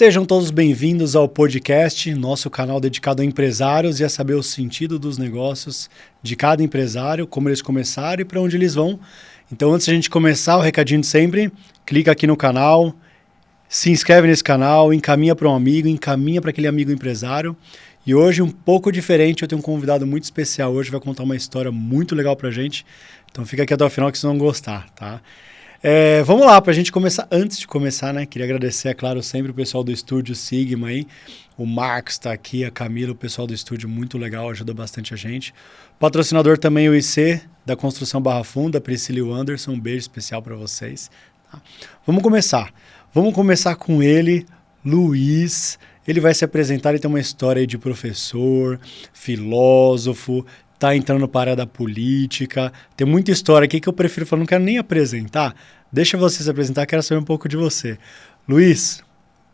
Sejam todos bem-vindos ao podcast, nosso canal dedicado a empresários e a saber o sentido dos negócios de cada empresário, como eles começaram e para onde eles vão. Então, antes de a gente começar, o recadinho de sempre, clica aqui no canal, se inscreve nesse canal, encaminha para um amigo, encaminha para aquele amigo empresário. E hoje, um pouco diferente, eu tenho um convidado muito especial. Hoje vai contar uma história muito legal para a gente. Então, fica aqui até o final que vocês vão gostar, tá? Vamos lá, para a gente começar. Antes de começar, né? Queria agradecer, é claro, sempre o pessoal do estúdio Sigma aí. O Marcos está aqui, a Camila, o pessoal do estúdio, muito legal, ajuda bastante a gente. Patrocinador também o IC, da Construção Barra Funda, Priscila e o Anderson. Um beijo especial para vocês. Tá? Vamos começar. Vamos começar com ele, Luiz. Ele vai se apresentar, ele tem uma história aí de professor, filósofo, tá entrando para a área da política. Tem muita história aqui que eu prefiro falar, não quero nem apresentar. Deixa você se apresentar, quero saber um pouco de você. Luiz,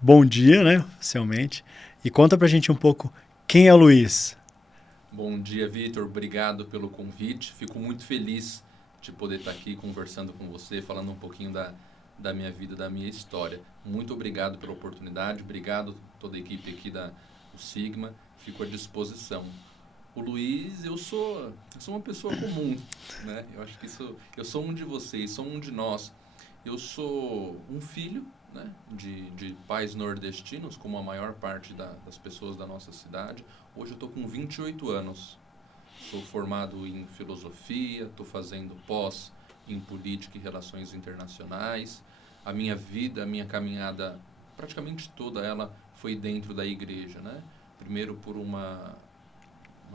bom dia, né, oficialmente. E conta pra gente um pouco quem é o Luiz. Bom dia, Vitor. Obrigado pelo convite. Fico muito feliz de poder estar aqui conversando com você, falando um pouquinho da minha vida, da minha história. Muito obrigado pela oportunidade. Obrigado a toda a equipe aqui do Sigma. Fico à disposição. O Luiz, eu sou uma pessoa comum, né? Eu acho que eu sou um de vocês, sou um de nós. Eu sou um filho, né, de pais nordestinos, como a maior parte das pessoas da nossa cidade. Hoje eu estou com 28 anos. Sou formado em filosofia, estou fazendo pós em política e relações internacionais. A minha vida, a minha caminhada, praticamente toda ela foi dentro da igreja, né? Primeiro por uma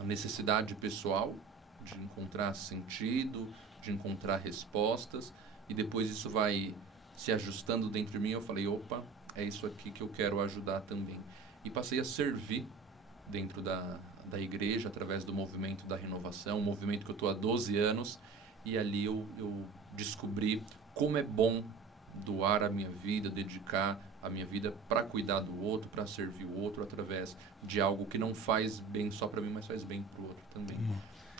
necessidade pessoal de encontrar sentido, de encontrar respostas, e depois isso vai se ajustando dentro de mim. Eu falei, opa, é isso aqui que eu quero ajudar também. E passei a servir dentro da igreja, através do movimento da renovação, um movimento que eu estou há 12 anos, e ali eu descobri como é bom doar a minha vida, dedicar a minha vida para cuidar do outro, para servir o outro, através de algo que não faz bem só para mim, mas faz bem para o outro também.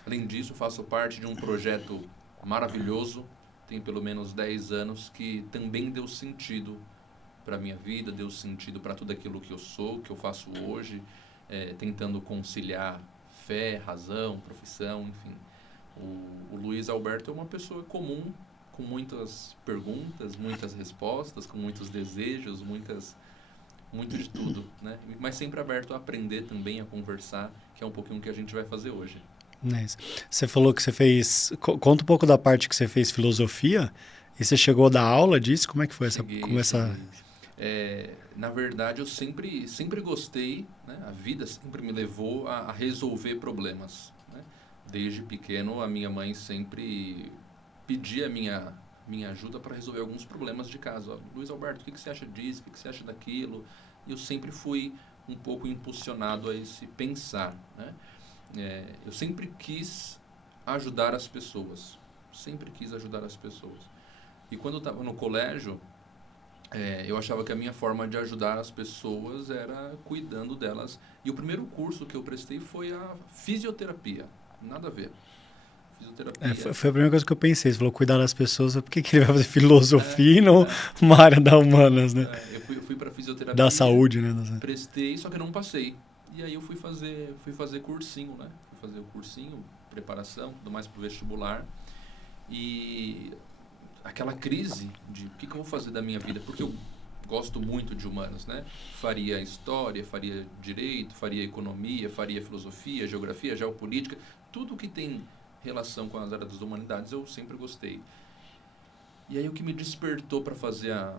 Além disso, faço parte de um projeto maravilhoso, tem pelo menos 10 anos, que também deu sentido para a minha vida, deu sentido para tudo aquilo que eu sou, que eu faço hoje, tentando conciliar fé, razão, profissão, enfim. O Luiz Alberto é uma pessoa comum, com muitas perguntas, muitas respostas, com muitos desejos, muito de tudo, né? Mas sempre aberto a aprender também, a conversar, que é um pouquinho o que a gente vai fazer hoje. Nice. Você falou que você fez... Conta um pouco da parte que você fez filosofia, e você chegou a dar aula disso? Como é que foi Cheguei. Na verdade, eu sempre gostei, né? A vida sempre me levou a resolver problemas, né? Desde pequeno, a minha mãe sempre pedia minha ajuda para resolver alguns problemas de casa. Luiz Alberto, o que você acha disso? O que você acha daquilo? E eu sempre fui um pouco impulsionado a esse pensar, né? Eu sempre quis ajudar as pessoas. Sempre quis ajudar as pessoas. E quando eu estava no colégio, eu achava que a minha forma de ajudar as pessoas era cuidando delas. E o primeiro curso que eu prestei foi a fisioterapia. Nada a ver. Foi a primeira coisa que eu pensei. Você falou cuidar das pessoas, por que ele vai fazer filosofia e não uma área da humanas, né? Eu fui para fisioterapia. Da saúde, né? Prestei, só que não passei. E aí eu fui fazer cursinho, né? Fui fazer o cursinho, preparação, tudo mais pro vestibular. E aquela crise de o que eu vou fazer da minha vida? Porque eu gosto muito de humanos, né? Faria história, faria direito, faria economia, faria filosofia, geografia, geopolítica, tudo que tem relação com as áreas das humanidades eu sempre gostei. E aí o que me despertou para fazer a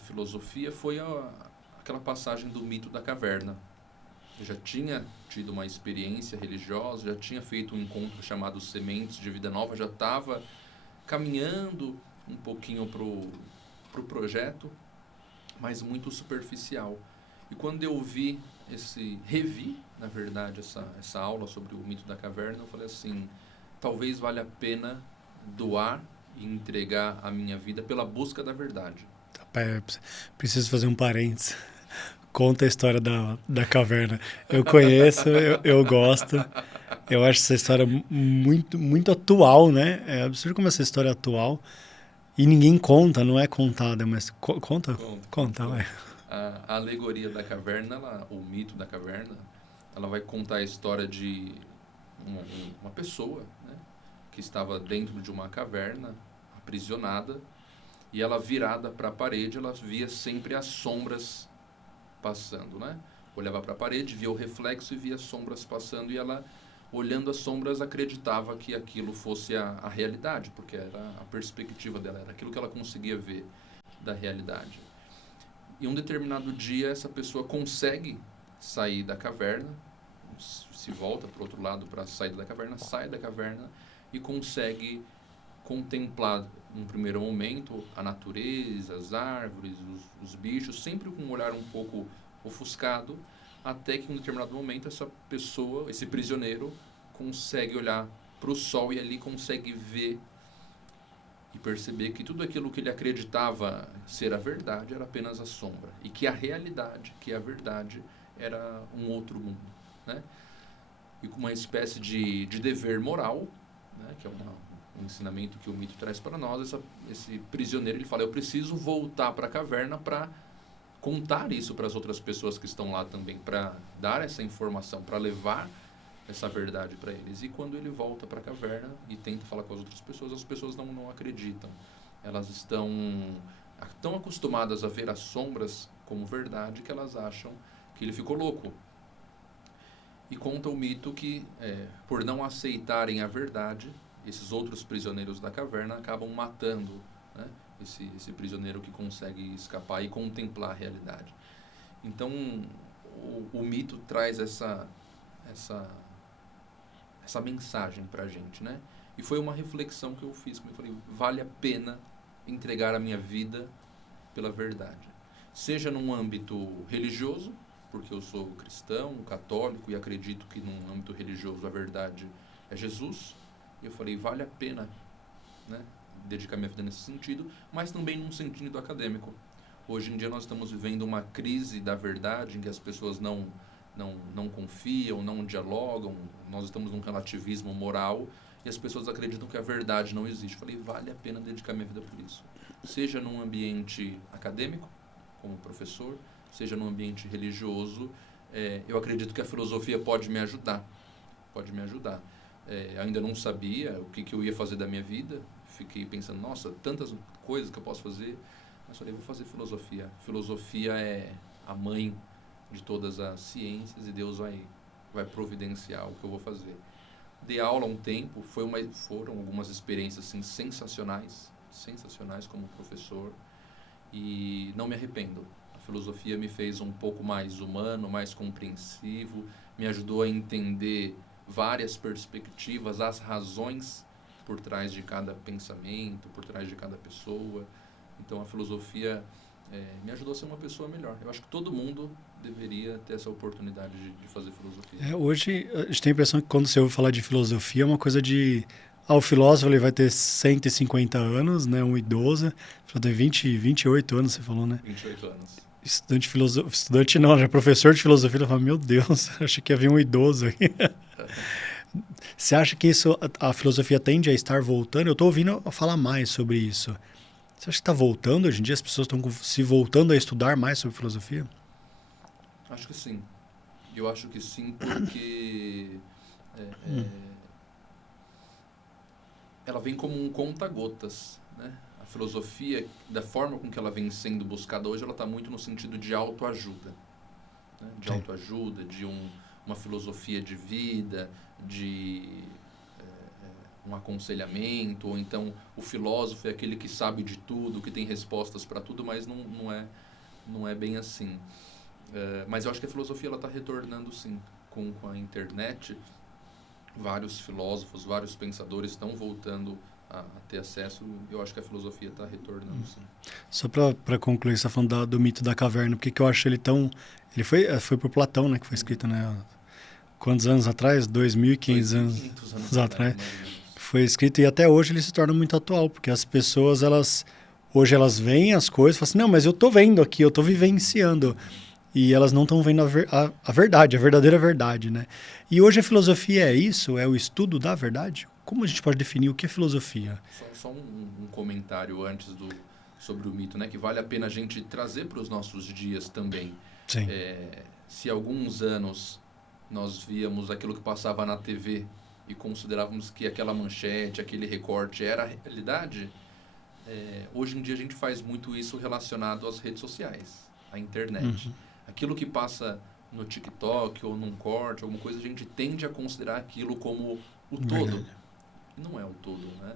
filosofia foi aquela passagem do mito da caverna. Eu já tinha tido uma experiência religiosa, já tinha feito um encontro chamado Sementes de Vida Nova, já estava caminhando um pouquinho pro projeto, mas muito superficial. E quando eu revi, na verdade, essa aula sobre o mito da caverna, eu falei assim, talvez valha a pena doar e entregar a minha vida pela busca da verdade. Preciso fazer um parênteses. Conta a história da caverna. Eu conheço, eu gosto. Eu acho essa história muito, muito atual, né? É absurdo como essa história é atual. E ninguém conta, não é contada, mas conta, vai. A alegoria da caverna, o mito da caverna, ela vai contar a história de uma pessoa, né, que estava dentro de uma caverna, aprisionada, e ela virada para a parede, ela via sempre as sombras passando, né? Olhava para a parede, via o reflexo e via as sombras passando, e ela, olhando as sombras, acreditava que aquilo fosse a realidade, porque era a perspectiva dela, era aquilo que ela conseguia ver da realidade. E um determinado dia, essa pessoa consegue sair da caverna, se volta para o outro lado para sair da caverna, sai da caverna e consegue contemplar, num primeiro momento, a natureza, as árvores, os bichos, sempre com um olhar um pouco ofuscado, até que em um determinado momento essa pessoa, esse prisioneiro, consegue olhar para o sol e ali consegue ver e perceber que tudo aquilo que ele acreditava ser a verdade era apenas a sombra, e que a realidade, que a verdade, era um outro mundo, né? E com uma espécie de dever moral, né, que é um ensinamento que o mito traz para nós, esse prisioneiro, ele fala, eu preciso voltar para a caverna para contar isso para as outras pessoas que estão lá também, para dar essa informação, para levar essa verdade para eles. E quando ele volta para a caverna e tenta falar com as pessoas não acreditam. Elas estão tão acostumadas a ver as sombras como verdade que elas acham que ele ficou louco. E conta o mito que, por não aceitarem a verdade, esses outros prisioneiros da caverna acabam matando, né, esse prisioneiro que consegue escapar e contemplar a realidade. Então, o mito traz essa mensagem para a gente, né? E foi uma reflexão que eu fiz, como eu falei, vale a pena entregar a minha vida pela verdade. Seja num âmbito religioso, porque eu sou cristão, católico, e acredito que num âmbito religioso a verdade é Jesus. E eu falei, vale a pena, né, dedicar minha vida nesse sentido, mas também num sentido acadêmico. Hoje em dia nós estamos vivendo uma crise da verdade, em que as pessoas não confiam, não dialogam, nós estamos num relativismo moral, e as pessoas acreditam que a verdade não existe. Eu falei, vale a pena dedicar minha vida por isso. Seja num ambiente acadêmico, como professor, seja num ambiente religioso, eu acredito que a filosofia pode me ajudar. Pode me ajudar. Ainda não sabia o que eu ia fazer da minha vida, fiquei pensando, nossa, tantas coisas que eu posso fazer, mas falei, vou fazer filosofia. Filosofia é a mãe de todas as ciências e Deus vai providenciar o que eu vou fazer. Dei aula há um tempo, foram algumas experiências assim, sensacionais como professor, e não me arrependo. A filosofia me fez um pouco mais humano, mais compreensivo, me ajudou a entender várias perspectivas, as razões por trás de cada pensamento, por trás de cada pessoa. Então a filosofia me ajudou a ser uma pessoa melhor. Eu acho que todo mundo deveria ter essa oportunidade de fazer filosofia. Hoje a gente tem a impressão que quando você ouve falar de filosofia é uma coisa de... o filósofo ele vai ter 150 anos, né, um idoso, tem 28 anos, você falou, né? 28 anos. Estudante não, já professor de filosofia, ele fala, meu Deus, achei que havia um idoso aqui. Você acha que a filosofia tende a estar voltando? Eu estou ouvindo falar mais sobre isso. Você acha que está voltando hoje em dia? As pessoas estão se voltando a estudar mais sobre filosofia? Acho que sim. Eu acho que sim, porque ela vem como um conta-gotas, né? A filosofia, da forma com que ela vem sendo buscada hoje, ela está muito no sentido de autoajuda, né? De autoajuda, de uma filosofia de vida, de um aconselhamento, ou então o filósofo é aquele que sabe de tudo, que tem respostas para tudo, mas não é bem assim. Mas eu acho que a filosofia está retornando sim, com a internet. Vários filósofos, vários pensadores estão voltando a ter acesso. Eu acho que a filosofia está retornando sim. Só para concluir, você está falando do mito da caverna, porque que eu acho ele tão... Ele foi por Platão, né, que foi escrito, né? Quantos anos atrás? 2.500 anos atrás. Foi escrito, e até hoje ele se torna muito atual, porque as pessoas, hoje elas veem as coisas e falam assim, não, mas eu estou vendo aqui, eu estou vivenciando. E elas não estão vendo a verdade, a verdadeira verdade, né? E hoje a filosofia é isso? É o estudo da verdade? Como a gente pode definir o que é filosofia? Só um comentário antes sobre o mito, né? Que vale a pena a gente trazer para os nossos dias também. Sim. Se há alguns anos nós víamos aquilo que passava na TV e considerávamos que aquela manchete, aquele recorte era a realidade, hoje em dia a gente faz muito isso relacionado às redes sociais, à internet. Aquilo que passa no TikTok ou num corte, alguma coisa, a gente tende a considerar aquilo como o todo. E não é o todo, né?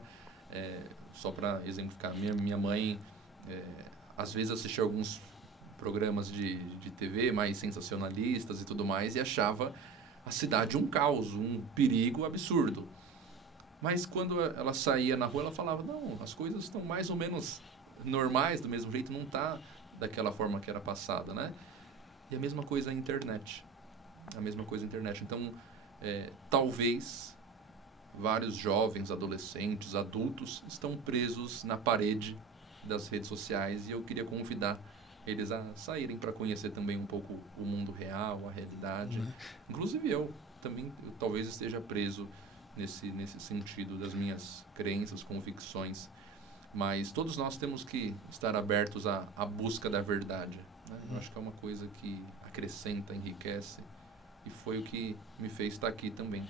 Só para exemplificar, minha mãe às vezes assistia alguns programas de TV mais sensacionalistas e tudo mais e achava a cidade um caos, um perigo absurdo. Mas quando ela saía na rua, ela falava, não, as coisas estão mais ou menos normais, do mesmo jeito, não está daquela forma que era passada, né? E a mesma coisa a internet. Então, talvez vários jovens, adolescentes, adultos estão presos na parede das redes sociais e eu queria convidar eles a saírem para conhecer também um pouco o mundo real, a realidade. Inclusive eu também talvez esteja preso nesse sentido das minhas crenças, convicções. Mas todos nós temos que estar abertos à busca da verdade, né? Eu acho que é uma coisa que acrescenta, enriquece. E foi o que me fez estar aqui também.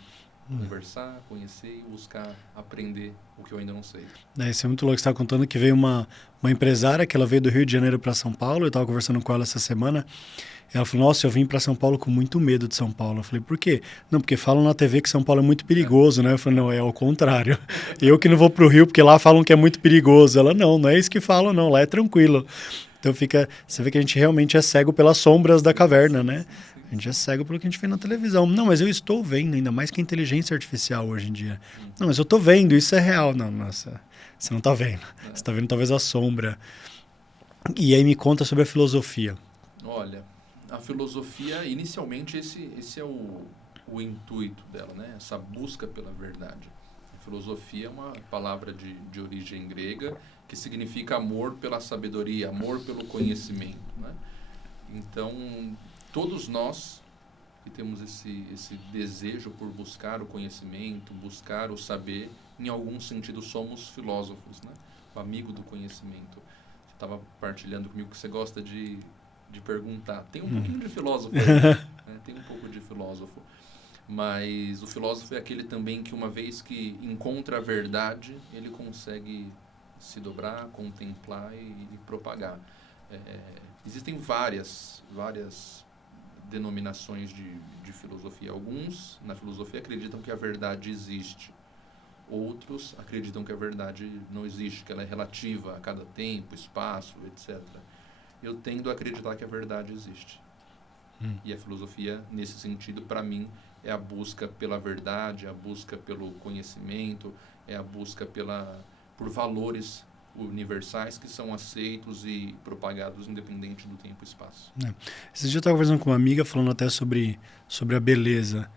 Conversar, conhecer e buscar aprender o que eu ainda não sei. Isso é muito louco. Você estava contando que veio uma empresária que ela veio do Rio de Janeiro para São Paulo. Eu estava conversando com ela essa semana. Ela falou, nossa, eu vim para São Paulo com muito medo de São Paulo. Eu falei, por quê? Não, porque falam na TV que São Paulo é muito perigoso, né? Eu falei, não, é ao contrário. Eu que não vou para o Rio porque lá falam que é muito perigoso. Ela, não é isso que falam, não. Lá é tranquilo. Então você vê que a gente realmente é cego pelas sombras da caverna, né? A gente é cego pelo que a gente vê na televisão. Não, mas eu estou vendo, ainda mais que a inteligência artificial hoje em dia. Não, mas eu estou vendo, isso é real. Não, nossa, você não está vendo. Você está vendo talvez a sombra. E aí me conta sobre a filosofia. Olha, a filosofia, inicialmente, esse é o intuito dela, né? Essa busca pela verdade. A filosofia é uma palavra de origem grega que significa amor pela sabedoria, amor pelo conhecimento, né? Então, todos nós que temos esse desejo por buscar o conhecimento, buscar o saber, em algum sentido somos filósofos, né? O amigo do conhecimento. Você estava partilhando comigo que você gosta de perguntar. Tem um pouquinho de filósofo aí, né? Tem um pouco de filósofo. Mas o filósofo é aquele também que uma vez que encontra a verdade, ele consegue se dobrar, contemplar e propagar. Existem várias denominações de filosofia. Alguns na filosofia acreditam que a verdade existe. Outros acreditam que a verdade não existe, que ela é relativa a cada tempo, espaço, etc. Eu tendo a acreditar que a verdade existe. E a filosofia, nesse sentido, para mim, é a busca pela verdade, é a busca pelo conhecimento, é a busca por valores universais que são aceitos e propagados independente do tempo e espaço. Esses dias eu estava conversando com uma amiga falando até sobre a beleza.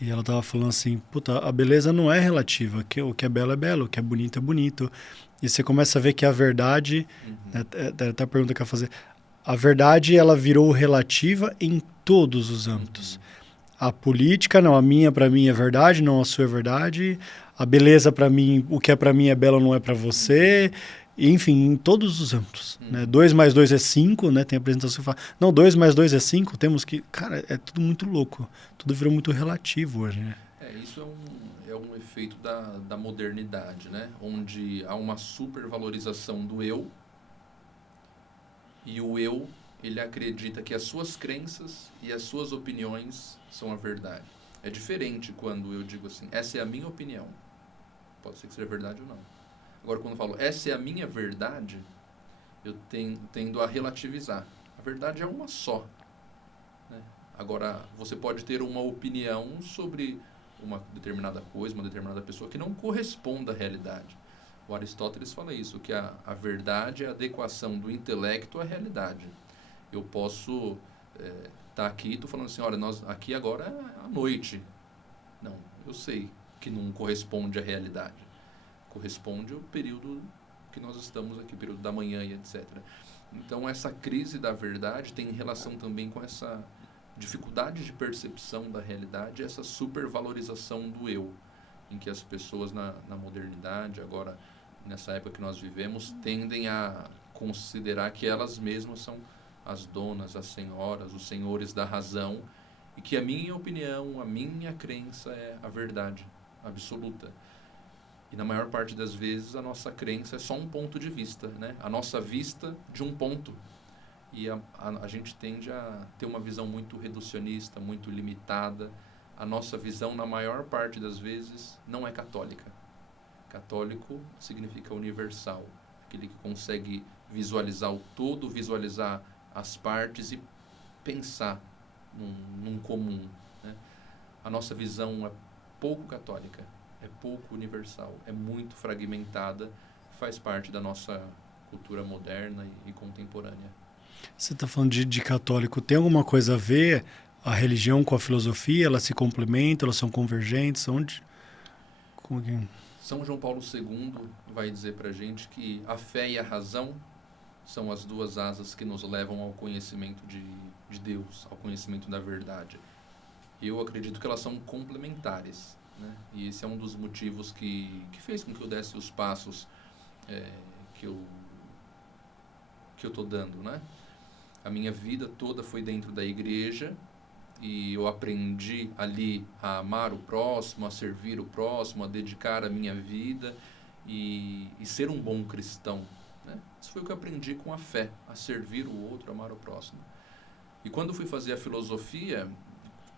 E ela estava falando assim, puta, a beleza não é relativa, o que é belo, o que é bonito. E você começa a ver que a verdade, até a pergunta que eu ia fazer, a verdade ela virou relativa em todos os âmbitos. A política, não, a minha para mim é verdade, não a sua é verdade. A beleza para mim, o que é para mim é belo não é para você. Enfim, em todos os âmbitos. Né? 2 mais 2 é 5, né? Tem a apresentação que fala, não, 2 mais 2 é 5, temos que... Cara, é tudo muito louco. Tudo virou muito relativo hoje, né? Isso é um efeito da modernidade, né? Onde há uma supervalorização do eu e o eu, ele acredita que as suas crenças e as suas opiniões são a verdade. É diferente quando eu digo assim, essa é a minha opinião. Pode ser que seja verdade ou não. Agora, quando eu falo, essa é a minha verdade, eu tendo a relativizar. A verdade é uma só. Né? Agora, você pode ter uma opinião sobre uma determinada coisa, uma determinada pessoa, que não corresponda à realidade. O Aristóteles fala isso, que a verdade é a adequação do intelecto à realidade. Eu posso estar aqui e estou falando assim, olha, nós aqui agora é à noite. Não, eu sei que não corresponde à realidade. Corresponde ao período que nós estamos aqui, período da manhã e etc. Então, essa crise da verdade tem relação também com essa dificuldade de percepção da realidade, essa supervalorização do eu, em que as pessoas na modernidade, agora, nessa época que nós vivemos, tendem a considerar que elas mesmas são as donas, as senhoras, os senhores da razão, e que a minha opinião, a minha crença é a verdade absoluta. E na maior parte das vezes a nossa crença é só um ponto de vista, né? A nossa vista de um ponto. E a gente tende a ter uma visão muito reducionista, muito limitada. A nossa visão, na maior parte das vezes, não é católica. Católico significa universal, aquele que consegue visualizar o todo, visualizar as partes e pensar num comum, né? A nossa visão é pouco católica, é pouco universal, é muito fragmentada, faz parte da nossa cultura moderna e contemporânea. Você está falando de católico, tem alguma coisa a ver a religião com a filosofia? Elas se complementam, elas são convergentes? Como que... São João Paulo II vai dizer para a gente que a fé e a razão são as duas asas que nos levam ao conhecimento de Deus, ao conhecimento da verdade. Eu acredito que elas são complementares, né? E esse é um dos motivos que fez com que eu desse os passos que eu estou dando, né? A minha vida toda foi dentro da igreja e eu aprendi ali a amar o próximo, a servir o próximo, a dedicar a minha vida e ser um bom cristão, né? Isso foi o que eu aprendi com a fé, a servir o outro, a amar o próximo. E quando eu fui fazer a filosofia,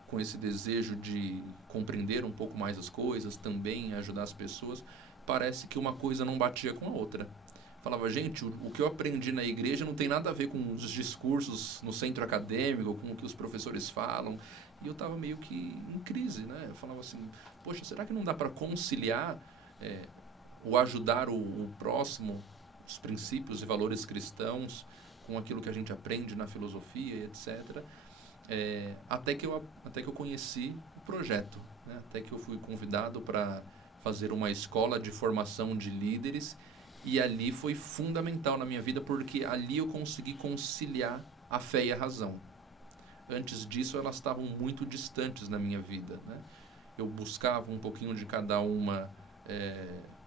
com esse desejo de compreender um pouco mais as coisas, também ajudar as pessoas, parece que uma coisa não batia com a outra. Falava, gente, o que eu aprendi na igreja não tem nada a ver com os discursos no centro acadêmico, com o que os professores falam. E eu estava meio que em crise, né? Eu falava assim, poxa, será que não dá para conciliar o ajudar o próximo, os princípios e valores cristãos, com aquilo que a gente aprende na filosofia e etc., até que eu conheci o projeto, né? Até que eu fui convidado para fazer uma escola de formação de líderes, e ali foi fundamental na minha vida, porque ali eu consegui conciliar a fé e a razão. Antes disso, elas estavam muito distantes na minha vida, né? Eu buscava um pouquinho de cada uma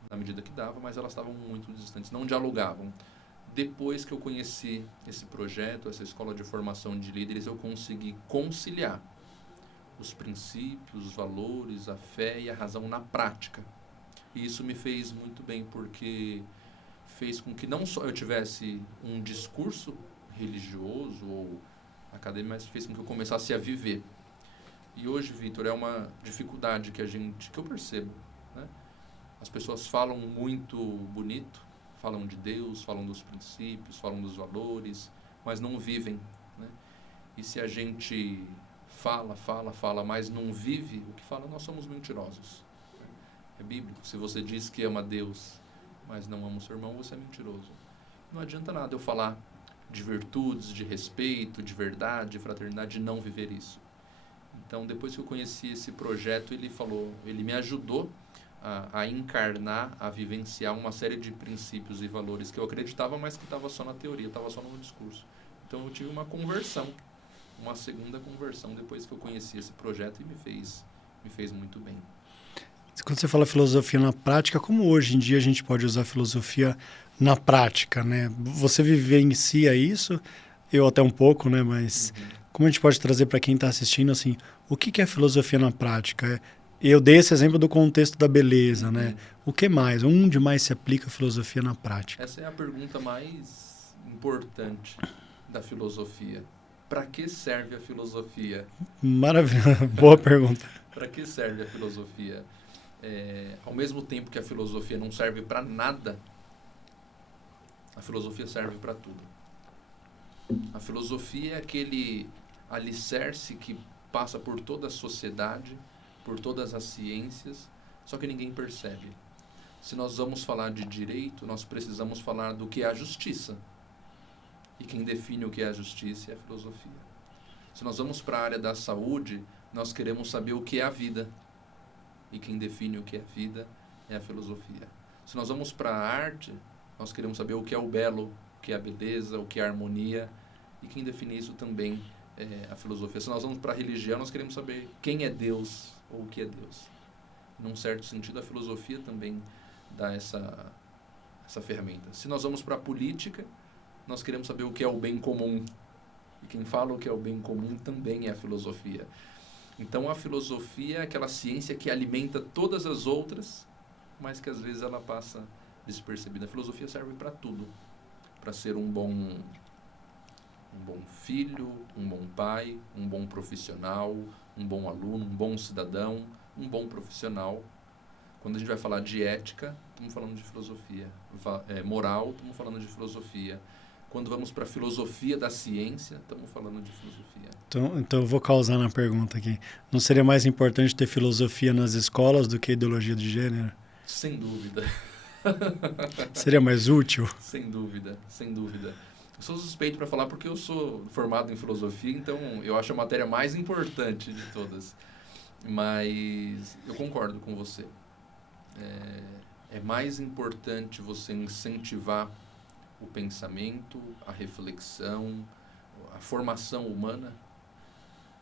na medida que dava, mas elas estavam muito distantes, não dialogavam. Depois que eu conheci esse projeto, essa escola de formação de líderes, eu consegui conciliar os princípios, os valores, a fé e a razão na prática. E isso me fez muito bem, porque fez com que não só eu tivesse um discurso religioso ou acadêmico, mas fez com que eu começasse a viver. E hoje, Vitor, é uma dificuldade que eu percebo, né? As pessoas falam muito bonito, falam de Deus, falam dos princípios, falam dos valores, mas não vivem, né? E se a gente fala, mas não vive o que fala, nós somos mentirosos. É bíblico. Se você diz que ama Deus, mas não ama o seu irmão, você é mentiroso. Não adianta nada eu falar de virtudes, de respeito, de verdade, de fraternidade, e não viver isso. Então, depois que eu conheci esse projeto, ele me ajudou a encarnar, a vivenciar uma série de princípios e valores que eu acreditava, mas que estava só na teoria, estava só no discurso. Então eu tive uma conversão, uma segunda conversão depois que eu conheci esse projeto, e me fez muito bem. Quando você fala filosofia na prática, como hoje em dia a gente pode usar filosofia na prática, né? Você vivencia isso, eu até um pouco, né? Mas como a gente pode trazer para quem está assistindo, assim, o que é filosofia na prática? Eu dei esse exemplo do contexto da beleza, né? O que mais? Onde mais se aplica a filosofia na prática? Essa é a pergunta mais importante da filosofia. Para que serve a filosofia? Maravilha, boa pergunta. Para que serve a filosofia? Ao mesmo tempo que a filosofia não serve para nada, a filosofia serve para tudo. A filosofia é aquele alicerce que passa por toda a sociedade, por todas as ciências, só que ninguém percebe. Se nós vamos falar de direito, nós precisamos falar do que é a justiça. E quem define o que é a justiça é a filosofia. Se nós vamos para a área da saúde, nós queremos saber o que é a vida. E quem define o que é a vida é a filosofia. Se nós vamos para a arte, nós queremos saber o que é o belo, o que é a beleza, o que é a harmonia. E quem define isso também é a filosofia. Se nós vamos para a religião, nós queremos saber quem é Deus ou o que é Deus. Num certo sentido, a filosofia também dá essa ferramenta. Se nós vamos para a política, nós queremos saber o que é o bem comum. E quem fala o que é o bem comum também é a filosofia. Então, a filosofia é aquela ciência que alimenta todas as outras, mas que às vezes ela passa despercebida. A filosofia serve para tudo. Para ser um bom filho, um bom pai, um bom profissional, um bom aluno, um bom cidadão, um bom profissional. Quando a gente vai falar de ética, estamos falando de filosofia. Moral, estamos falando de filosofia. Quando vamos para a filosofia da ciência, estamos falando de filosofia. Então eu vou causar na pergunta aqui. Não seria mais importante ter filosofia nas escolas do que ideologia de gênero? Sem dúvida. Seria mais útil? Sem dúvida, sem dúvida. Eu sou suspeito para falar porque eu sou formado em filosofia, então eu acho a matéria mais importante de todas. Mas eu concordo com você. É mais importante você incentivar o pensamento, a reflexão, a formação humana,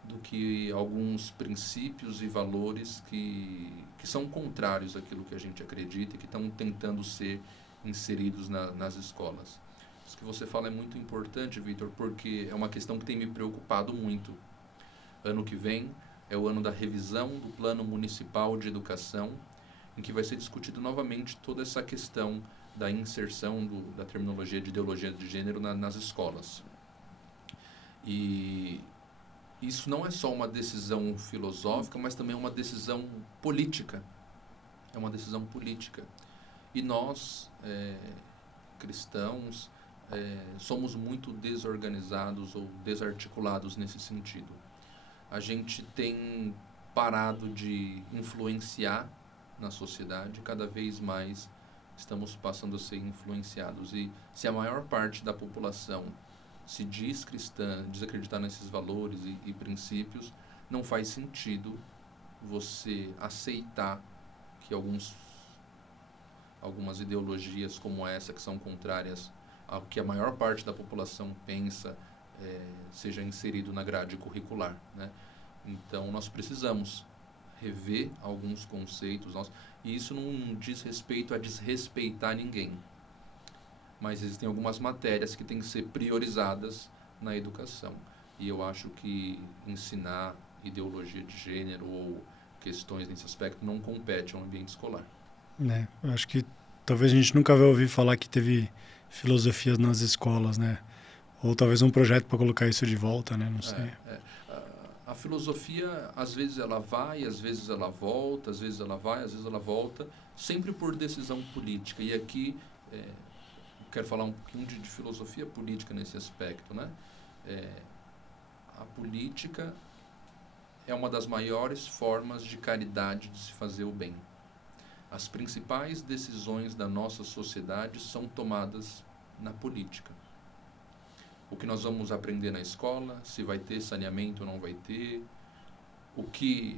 do que alguns princípios e valores que são contrários àquilo que a gente acredita e que estão tentando ser inseridos nas escolas. Isso que você fala é muito importante, Vitor, porque é uma questão que tem me preocupado muito. Ano que vem é o ano da revisão do Plano Municipal de Educação, em que vai ser discutido novamente toda essa questão da inserção da terminologia de ideologia de gênero nas escolas. E isso não é só uma decisão filosófica, mas também é uma decisão política. É uma decisão política. E nós, cristãos, somos muito desorganizados ou desarticulados nesse sentido. A gente tem parado de influenciar na sociedade, cada vez mais estamos passando a ser influenciados. E se a maior parte da população se diz cristã, desacreditar nesses valores e princípios, não faz sentido você aceitar que algumas ideologias como essa, que são contrárias ao que a maior parte da população pensa, seja inserido na grade curricular, né? Então, nós precisamos rever alguns conceitos nossos, e isso não diz respeito a desrespeitar ninguém. Mas existem algumas matérias que têm que ser priorizadas na educação. E eu acho que ensinar ideologia de gênero ou questões nesse aspecto não compete ao ambiente escolar. Eu acho que talvez a gente nunca vai ouvir falar que teve filosofias nas escolas, né? Ou talvez um projeto para colocar isso de volta, né? Não sei. A filosofia, às vezes ela vai, às vezes ela volta, às vezes ela vai, às vezes ela volta, sempre por decisão política. E aqui quero falar um pouquinho de filosofia política nesse aspecto, né? A política é uma das maiores formas de caridade de se fazer o bem. As principais decisões da nossa sociedade são tomadas na política. O que nós vamos aprender na escola, se vai ter saneamento ou não vai ter, o que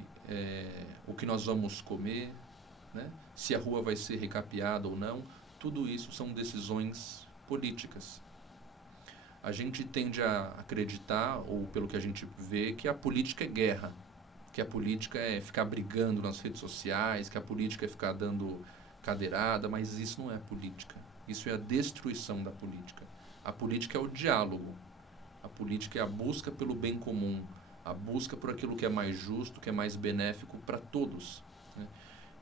nós vamos comer, né? Se a rua vai ser recapeada ou não. Tudo isso são decisões políticas. A gente tende a acreditar, ou pelo que a gente vê, que a política é guerra, que a política é ficar brigando nas redes sociais, que a política é ficar dando cadeirada, mas isso não é política. Isso é a destruição da política. A política é o diálogo. A política é a busca pelo bem comum, a busca por aquilo que é mais justo, que é mais benéfico para todos, né?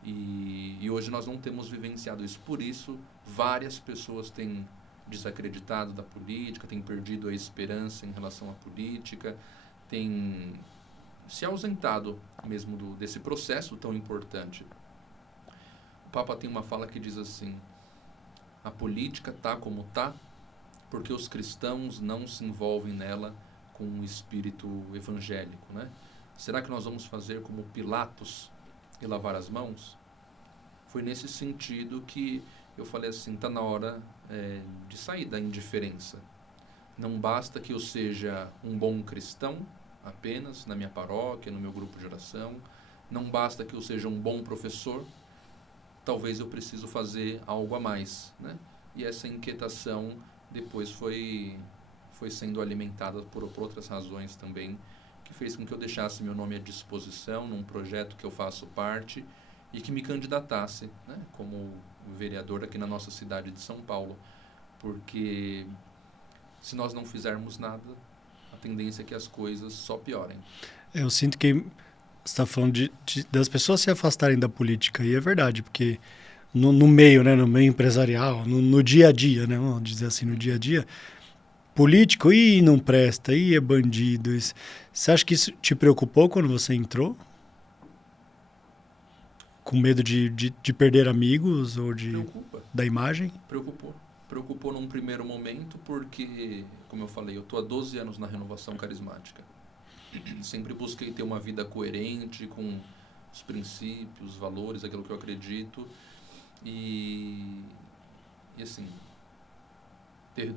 E hoje nós não temos vivenciado isso. Por isso, várias pessoas têm desacreditado da política, têm perdido a esperança em relação à política, têm se ausentado mesmo desse processo tão importante. O Papa tem uma fala que diz assim: a política está como está porque os cristãos não se envolvem nela com um espírito evangélico, né? Será que nós vamos fazer como Pilatos e lavar as mãos? Foi nesse sentido que eu falei assim, está na hora de sair da indiferença. Não basta que eu seja um bom cristão apenas na minha paróquia, no meu grupo de oração. Não basta que eu seja um bom professor. Talvez eu preciso fazer algo a mais, né? E essa inquietação depois foi sendo alimentada por outras razões também, que fez com que eu deixasse meu nome à disposição num projeto que eu faço parte e que me candidatasse, né, como vereador aqui na nossa cidade de São Paulo, porque se nós não fizermos nada, a tendência é que as coisas só piorem. Eu sinto que você está falando das pessoas se afastarem da política, e é verdade, porque no meio, né, no meio empresarial, no dia a dia, né, vamos dizer assim, no dia a dia, político, não presta, é bandido. Você acha que isso te preocupou quando você entrou? Com medo de perder amigos ou da imagem? Preocupou num primeiro momento porque, como eu falei, eu estou há 12 anos na renovação carismática. Sempre busquei ter uma vida coerente com os princípios, os valores, aquilo que eu acredito. E assim,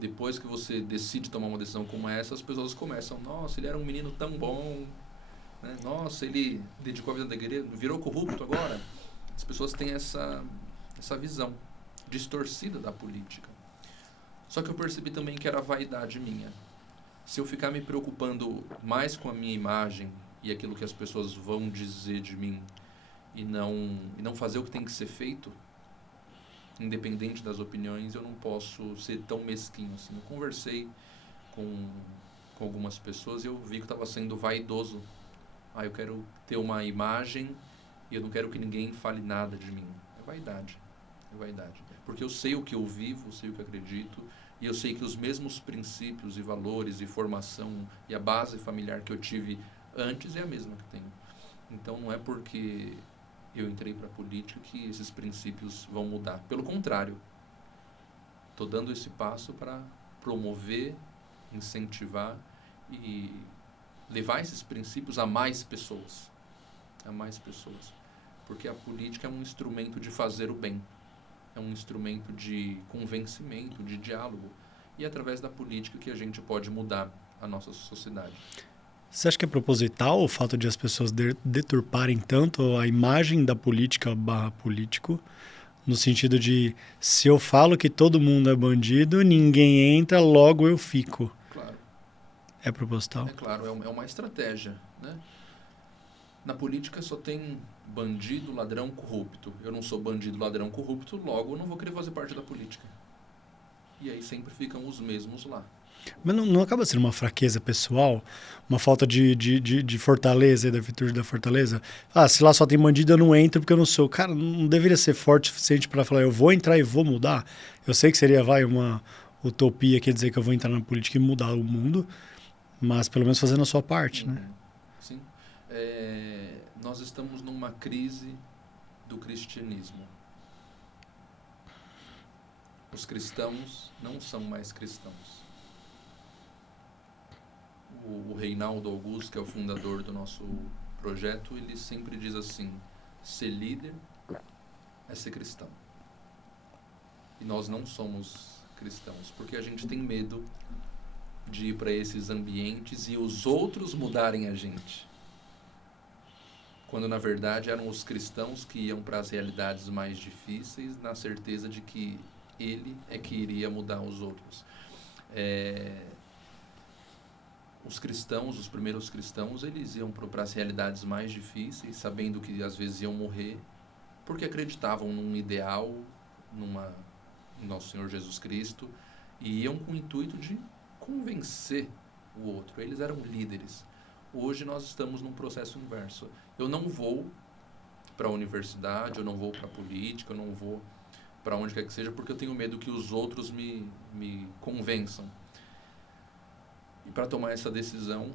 depois que você decide tomar uma decisão como essa, as pessoas começam, nossa, ele era um menino tão bom, né? Nossa, ele dedicou a vida da igreja, virou corrupto agora. As pessoas têm essa visão distorcida da política. Só que eu percebi também que era vaidade minha. Se eu ficar me preocupando mais com a minha imagem e aquilo que as pessoas vão dizer de mim e não fazer o que tem que ser feito, independente das opiniões, eu não posso ser tão mesquinho assim. Eu conversei com algumas pessoas e eu vi que eu estava sendo vaidoso. Eu quero ter uma imagem e eu não quero que ninguém fale nada de mim. É vaidade. Porque eu sei o que eu vivo, sei o que eu acredito, e eu sei que os mesmos princípios e valores e formação e a base familiar que eu tive antes é a mesma que tenho. Então não é porque eu entrei para a política que esses princípios vão mudar. Pelo contrário, estou dando esse passo para promover, incentivar e levar esses princípios a mais pessoas. Porque a política é um instrumento de fazer o bem. É um instrumento de convencimento, de diálogo. E é através da política que a gente pode mudar a nossa sociedade. Você acha que é proposital o fato de as pessoas deturparem tanto a imagem da política / político, no sentido de, se eu falo que todo mundo é bandido, ninguém entra, logo eu fico? Claro. É proposital? É claro, é uma estratégia, né? Na política só tem bandido, ladrão, corrupto. Eu não sou bandido, ladrão, corrupto, logo eu não vou querer fazer parte da política. E aí sempre ficam os mesmos lá. Mas não acaba sendo uma fraqueza pessoal? Uma falta de fortaleza, da virtude da fortaleza? Se lá só tem bandido, eu não entro porque eu não sou. Cara, não deveria ser forte o suficiente para falar, eu vou entrar e vou mudar? Eu sei que seria, uma utopia, quer dizer que eu vou entrar na política e mudar o mundo, mas pelo menos fazendo a sua parte, né? Sim. Nós estamos numa crise do cristianismo. Os cristãos não são mais cristãos. O Reinaldo Augusto, que é o fundador do nosso projeto, ele sempre diz assim, ser líder é ser cristão. E nós não somos cristãos, porque a gente tem medo de ir para esses ambientes e os outros mudarem a gente. Quando, na verdade, eram os cristãos que iam para as realidades mais difíceis, na certeza de que ele é que iria mudar os outros. Os cristãos, os primeiros cristãos, eles iam para as realidades mais difíceis, sabendo que às vezes iam morrer, porque acreditavam num ideal, em nosso Senhor Jesus Cristo, e iam com o intuito de convencer o outro. Eles eram líderes. Hoje nós estamos num processo inverso. Eu não vou para a universidade, eu não vou para a política, eu não vou para onde quer que seja, porque eu tenho medo que os outros me convençam. E para tomar essa decisão,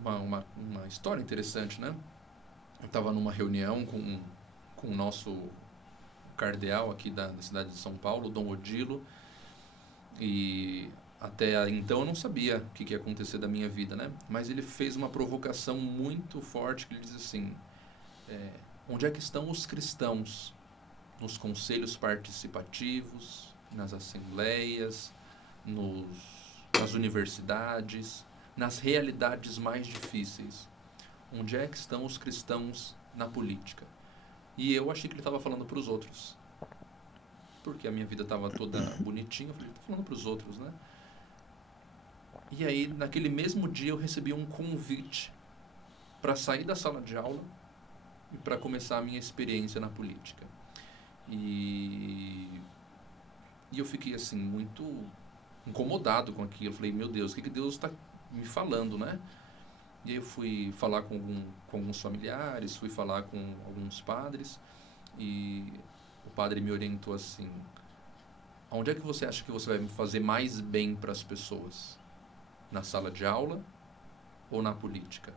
uma história interessante, né? Eu estava numa reunião com o nosso cardeal aqui da cidade de São Paulo, Dom Odilo, e até então eu não sabia o que ia acontecer da minha vida, né? Mas ele fez uma provocação muito forte, que ele diz assim, onde é que estão os cristãos? Nos conselhos participativos, nas assembleias, nas universidades, nas realidades mais difíceis. Onde é que estão os cristãos na política? E eu achei que ele estava falando para os outros. Porque a minha vida estava toda bonitinha, eu falei, ele está falando para os outros, né? E aí, naquele mesmo dia, eu recebi um convite para sair da sala de aula e para começar a minha experiência na política. E eu fiquei assim, muito incomodado com aquilo. Eu falei, meu Deus, o que Deus está me falando, né? E aí eu fui falar com alguns familiares, fui falar com alguns padres, e o padre me orientou assim: onde é que você acha que você vai fazer mais bem para as pessoas? Na sala de aula ou na política?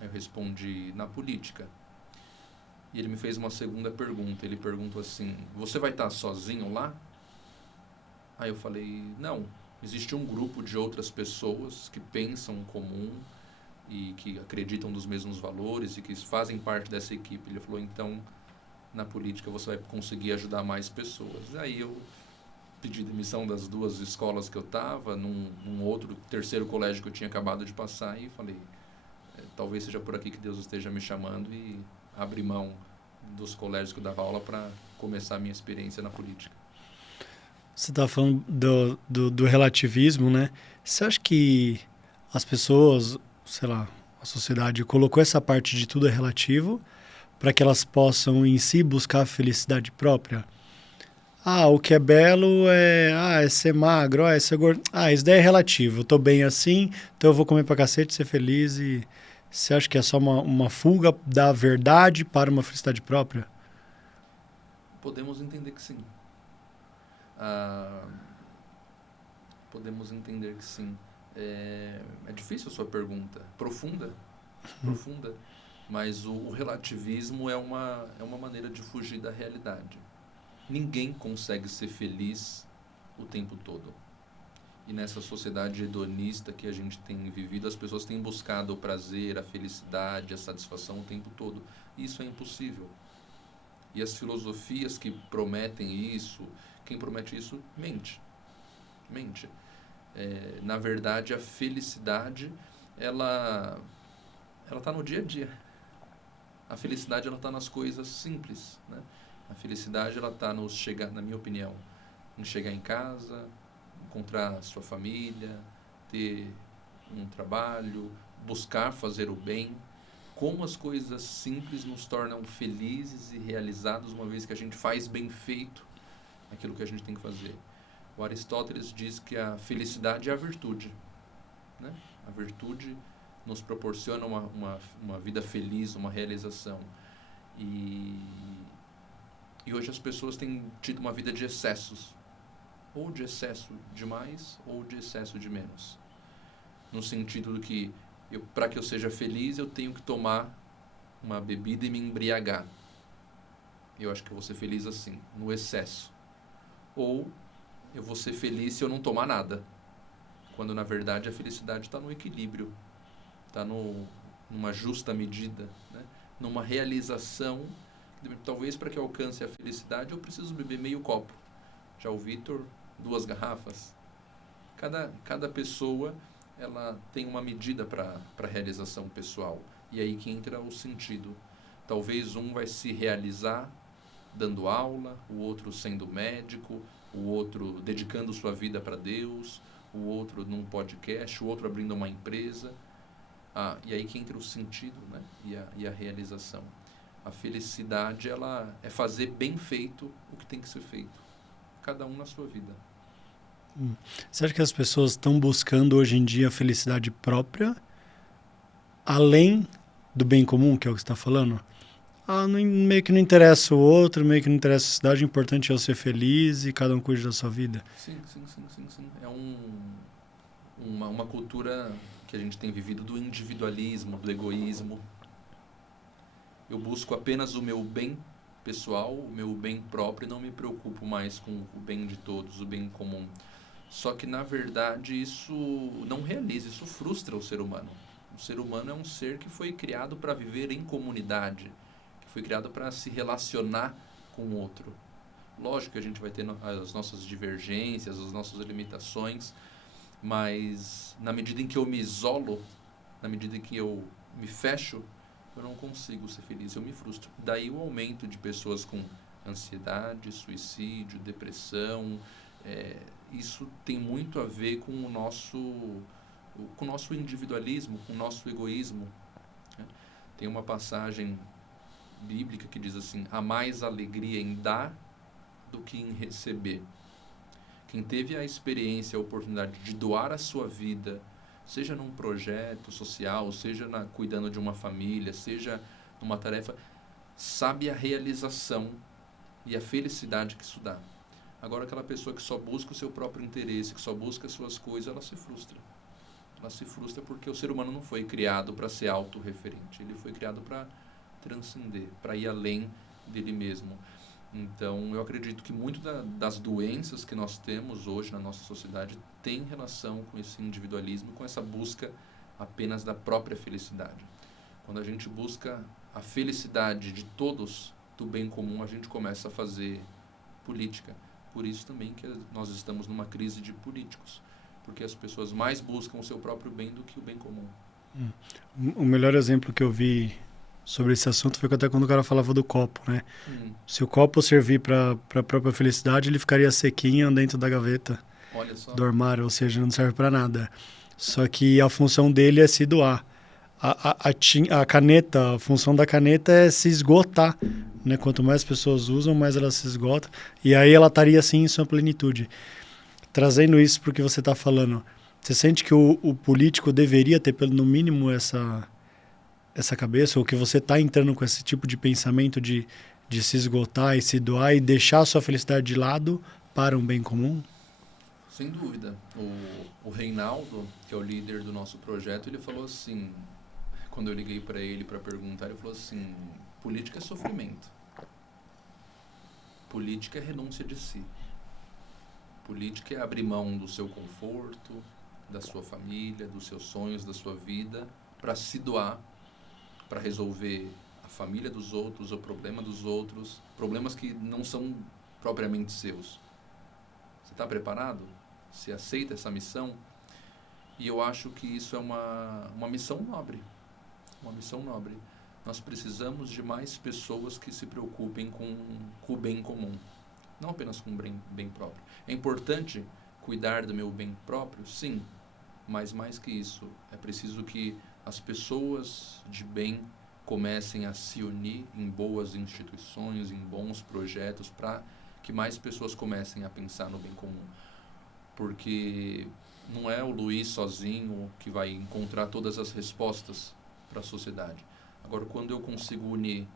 Aí eu respondi, na política. E ele me fez uma segunda pergunta. Ele perguntou assim, você vai estar sozinho lá? Aí eu falei, não. Existe um grupo de outras pessoas que pensam em comum e que acreditam nos mesmos valores e que fazem parte dessa equipe. Ele falou, então, na política você vai conseguir ajudar mais pessoas. Aí eu pedi demissão das 2 escolas que eu estava, num outro, terceiro colégio que eu tinha acabado de passar, e falei, talvez seja por aqui que Deus esteja me chamando, e abri mão dos colégios que eu dava aula para começar a minha experiência na política. Você está falando do relativismo, né? Você acha que as pessoas, sei lá, a sociedade colocou essa parte de tudo é relativo para que elas possam em si buscar a felicidade própria? Ah, o que é belo é ser magro, é ser gordo. Ah, isso daí é relativo. Eu tô bem assim, então eu vou comer pra cacete, ser feliz. E você acha que é só uma fuga da verdade para uma felicidade própria? Podemos entender que sim. Ah, podemos entender que sim. É difícil a sua pergunta. Profunda. Profunda. Mas o relativismo é uma maneira de fugir da realidade. Ninguém consegue ser feliz o tempo todo. E nessa sociedade hedonista que a gente tem vivido, as pessoas têm buscado o prazer, a felicidade, a satisfação o tempo todo. Isso é impossível. E as filosofias que prometem isso, quem promete isso, mente. Mente. Na verdade, a felicidade, ela está no dia a dia. A felicidade, ela está nas coisas simples, né? A felicidade, ela está no chegar, na minha opinião, em chegar em casa, encontrar sua família, ter um trabalho, buscar fazer o bem. Como as coisas simples nos tornam felizes e realizados uma vez que a gente faz bem feito aquilo que a gente tem que fazer. O Aristóteles diz que a felicidade é a virtude, né? A virtude nos proporciona uma vida feliz, uma realização. E hoje as pessoas têm tido uma vida de excessos. Ou de excesso de mais, ou de excesso de menos. No sentido do que, para que eu seja feliz, eu tenho que tomar uma bebida e me embriagar. Eu acho que eu vou ser feliz assim, no excesso. Ou eu vou ser feliz se eu não tomar nada. Quando, na verdade, a felicidade está no equilíbrio. Está numa justa medida, né? Numa realização. Talvez para que eu alcance a felicidade, eu preciso beber meio copo. Já o Vitor, 2 garrafas. Cada pessoa, ela tem uma medida para a realização pessoal. E aí que entra o sentido. Talvez um vai se realizar dando aula, o outro sendo médico, o outro dedicando sua vida para Deus, o outro num podcast, o outro abrindo uma empresa. E aí que entra o sentido, né? E a realização. A felicidade, ela é fazer bem feito o que tem que ser feito. Cada um na sua vida. Você acha que as pessoas estão buscando hoje em dia a felicidade própria além do bem comum, que é o que você está falando? Meio que não interessa o outro, meio que não interessa a sociedade, o importante é eu ser feliz e cada um cuide da sua vida. Sim. É uma cultura que a gente tem vivido do individualismo, do egoísmo. Eu busco apenas o meu bem pessoal, o meu bem próprio, e não me preocupo mais com o bem de todos, o bem comum. Só que, na verdade, isso não realiza, isso frustra o ser humano. O ser humano é um ser que foi criado para viver em comunidade, que foi criado para se relacionar com o outro. Lógico que a gente vai ter as nossas divergências, as nossas limitações, mas na medida em que eu me isolo, na medida em que eu me fecho, eu não consigo ser feliz, eu me frustro. Daí o aumento de pessoas com ansiedade, suicídio, depressão. Isso tem muito a ver com o nosso individualismo, com o nosso egoísmo. Tem uma passagem bíblica que diz assim: há mais alegria em dar do que em receber. Quem teve a experiência, a oportunidade de doar a sua vida, seja num projeto social, seja cuidando de uma família, seja numa tarefa, sabe a realização e a felicidade que isso dá. Agora, aquela pessoa que só busca o seu próprio interesse, que só busca as suas coisas, ela se frustra. Ela se frustra porque o ser humano não foi criado para ser autorreferente. Ele foi criado para transcender, para ir além dele mesmo. Então, eu acredito que muito das doenças que nós temos hoje na nossa sociedade tem relação com esse individualismo, com essa busca apenas da própria felicidade. Quando a gente busca a felicidade de todos, do bem comum, a gente começa a fazer política. Por isso também que nós estamos numa crise de políticos, porque as pessoas mais buscam o seu próprio bem do que o bem comum. O melhor exemplo que eu vi sobre esse assunto foi até quando o cara falava do copo, né? Se o copo servir para a própria felicidade, ele ficaria sequinho dentro da gaveta do armário, ou seja, não serve para nada. Só que a função dele é se doar. A caneta, a função da caneta é se esgotar, né? Quanto mais pessoas usam, mais ela se esgota. E aí ela estaria assim em sua plenitude. Trazendo isso para o que você está falando, você sente que o político deveria ter, no mínimo, essa cabeça, ou que você está entrando com esse tipo de pensamento de se esgotar e se doar e deixar a sua felicidade de lado para um bem comum? Sem dúvida. O Reinaldo, que é o líder do nosso projeto, ele falou assim, quando eu liguei para ele para perguntar, ele falou assim, política é sofrimento. Política é renúncia de si. Política é abrir mão do seu conforto, da sua família, dos seus sonhos, da sua vida, para se doar, para resolver a família dos outros, o problema dos outros, problemas que não são propriamente seus. Você está preparado? Você aceita essa missão? E eu acho que isso é uma missão nobre. Uma missão nobre. Nós precisamos de mais pessoas que se preocupem com o bem comum, não apenas com o bem próprio. É importante cuidar do meu bem próprio? Sim, mas mais que isso, é preciso que as pessoas de bem comecem a se unir em boas instituições, em bons projetos, para que mais pessoas comecem a pensar no bem comum. Porque não é o Luiz sozinho que vai encontrar todas as respostas para a sociedade. Agora, quando eu consigo unir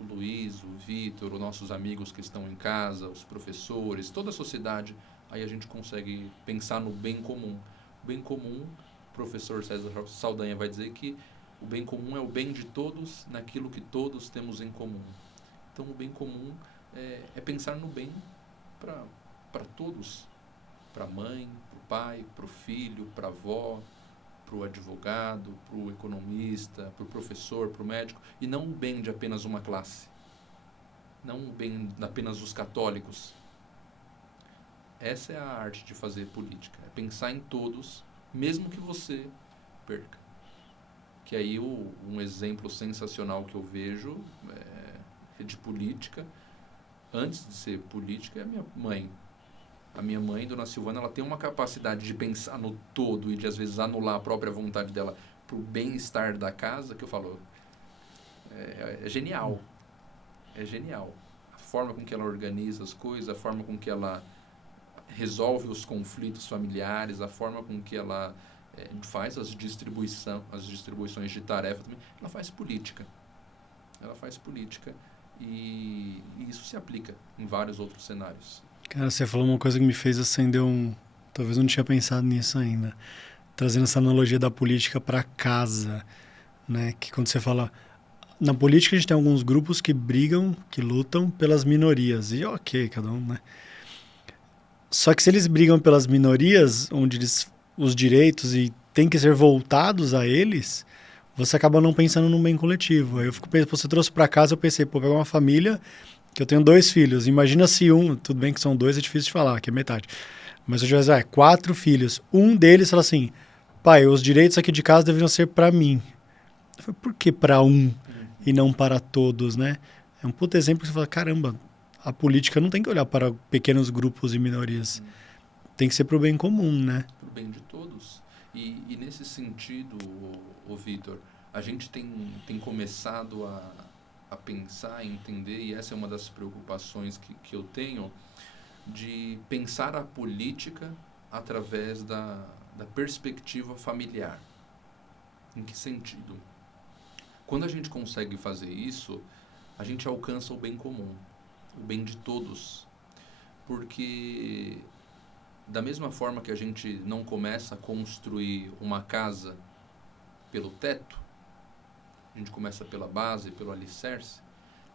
o Luiz, o Vitor, os nossos amigos que estão em casa, os professores, toda a sociedade, aí a gente consegue pensar no bem comum. O bem comum, o professor César Saldanha vai dizer que o bem comum é o bem de todos naquilo que todos temos em comum. Então, o bem comum é pensar no bem para todos, para a mãe, para o pai, para o filho, para a avó, para o advogado, para o economista, para o professor, para o médico, e não o bem de apenas uma classe, não o bem de apenas dos católicos. Essa é a arte de fazer política, é pensar em todos, mesmo que você perca. Que aí um exemplo sensacional que eu vejo de política, antes de ser política, é a minha mãe. A minha mãe, Dona Silvana, ela tem uma capacidade de pensar no todo e de, às vezes, anular a própria vontade dela para o bem-estar da casa, que eu falo, é genial. É genial. A forma com que ela organiza as coisas, a forma com que ela resolve os conflitos familiares, a forma com que ela faz as distribuições de tarefa também. Ela faz política. Ela faz política e isso se aplica em vários outros cenários. Cara, você falou uma coisa que me fez acender Talvez eu não tinha pensado nisso ainda. Trazendo essa analogia da política para casa, né? Que quando você fala... Na política a gente tem alguns grupos que brigam, que lutam pelas minorias. E ok, cada um, né? Só que se eles brigam pelas minorias, onde os direitos têm que ser voltados a eles, você acaba não pensando no bem coletivo. Aí eu fico pensando, você trouxe para casa, eu pensei, pegar uma família... que eu tenho 2 filhos, imagina se tudo bem que são 2, é difícil de falar, que é metade, mas eu já 4 filhos, um deles fala assim, pai, os direitos aqui de casa deveriam ser para mim. Eu falei, por que para e não para todos, né? É um puto exemplo que você fala, caramba, a política não tem que olhar para pequenos grupos e minorias, tem que ser para o bem comum, né? Para o bem de todos. E nesse sentido, Vitor, a gente tem começado a pensar, a entender, e essa é uma das preocupações que eu tenho, de pensar a política através da perspectiva familiar. Em que sentido? Quando a gente consegue fazer isso, a gente alcança o bem comum, o bem de todos. Porque, da mesma forma que a gente não começa a construir uma casa pelo teto, a gente começa pela base, pelo alicerce,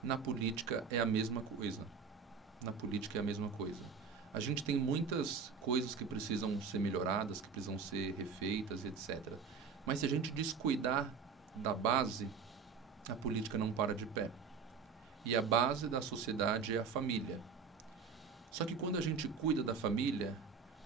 na política é a mesma coisa. Na política é a mesma coisa. A gente tem muitas coisas que precisam ser melhoradas, que precisam ser refeitas, etc. Mas se a gente descuidar da base, a política não para de pé. E a base da sociedade é a família. Só que quando a gente cuida da família,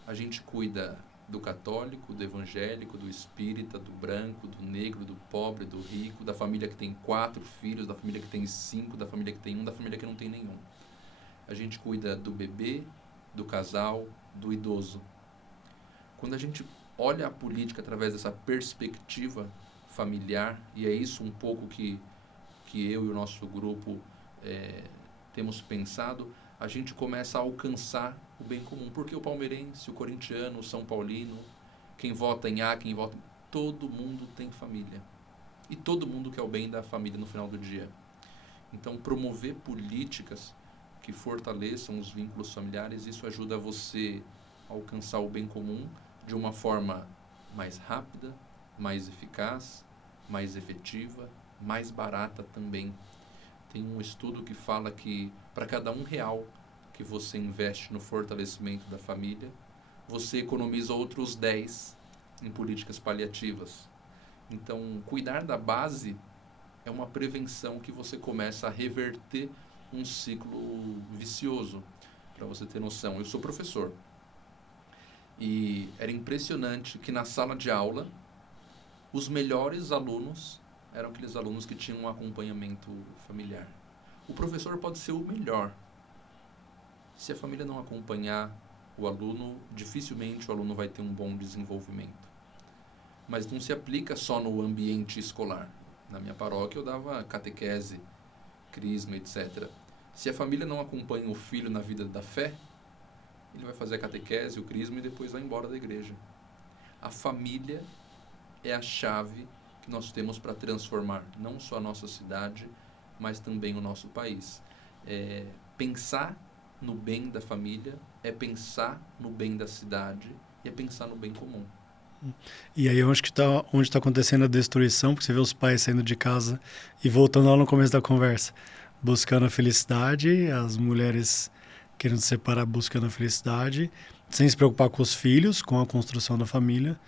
a gente cuida do católico, do evangélico, do espírita, do branco, do negro, do pobre, do rico, da família que tem 4 filhos, da família que tem 5, da família que tem 1, da família que não tem nenhum. A gente cuida do bebê, do casal, do idoso. Quando a gente olha a política através dessa perspectiva familiar, e é isso um pouco que eu e o nosso grupo temos pensado, a gente começa a alcançar o bem comum. Porque o palmeirense, o corintiano, o são paulino, quem vota em A, quem vota... Todo mundo tem família. E todo mundo quer o bem da família no final do dia. Então, promover políticas que fortaleçam os vínculos familiares, isso ajuda você a alcançar o bem comum de uma forma mais rápida, mais eficaz, mais efetiva, mais barata também. Tem um estudo que fala que para cada R$1 que você investe no fortalecimento da família, você economiza outros 10 em políticas paliativas. Então, cuidar da base é uma prevenção que você começa a reverter um ciclo vicioso. Para você ter noção, eu sou professor. E era impressionante que na sala de aula, os melhores alunos eram aqueles alunos que tinham um acompanhamento familiar. O professor pode ser o melhor. Se a família não acompanhar o aluno, dificilmente o aluno vai ter um bom desenvolvimento. Mas não se aplica só no ambiente escolar. Na minha paróquia eu dava catequese, crisma, etc. Se a família não acompanha o filho na vida da fé, ele vai fazer a catequese, o crisma e depois vai embora da igreja. A família é a chave que nós temos para transformar não só a nossa cidade, mas também o nosso país. Pensar no bem da família é pensar no bem da cidade e é pensar no bem comum. E aí onde está acontecendo a destruição, porque você vê os pais saindo de casa e voltando lá no começo da conversa, buscando a felicidade, as mulheres querendo se separar, buscando a felicidade, sem se preocupar com os filhos, com a construção da família.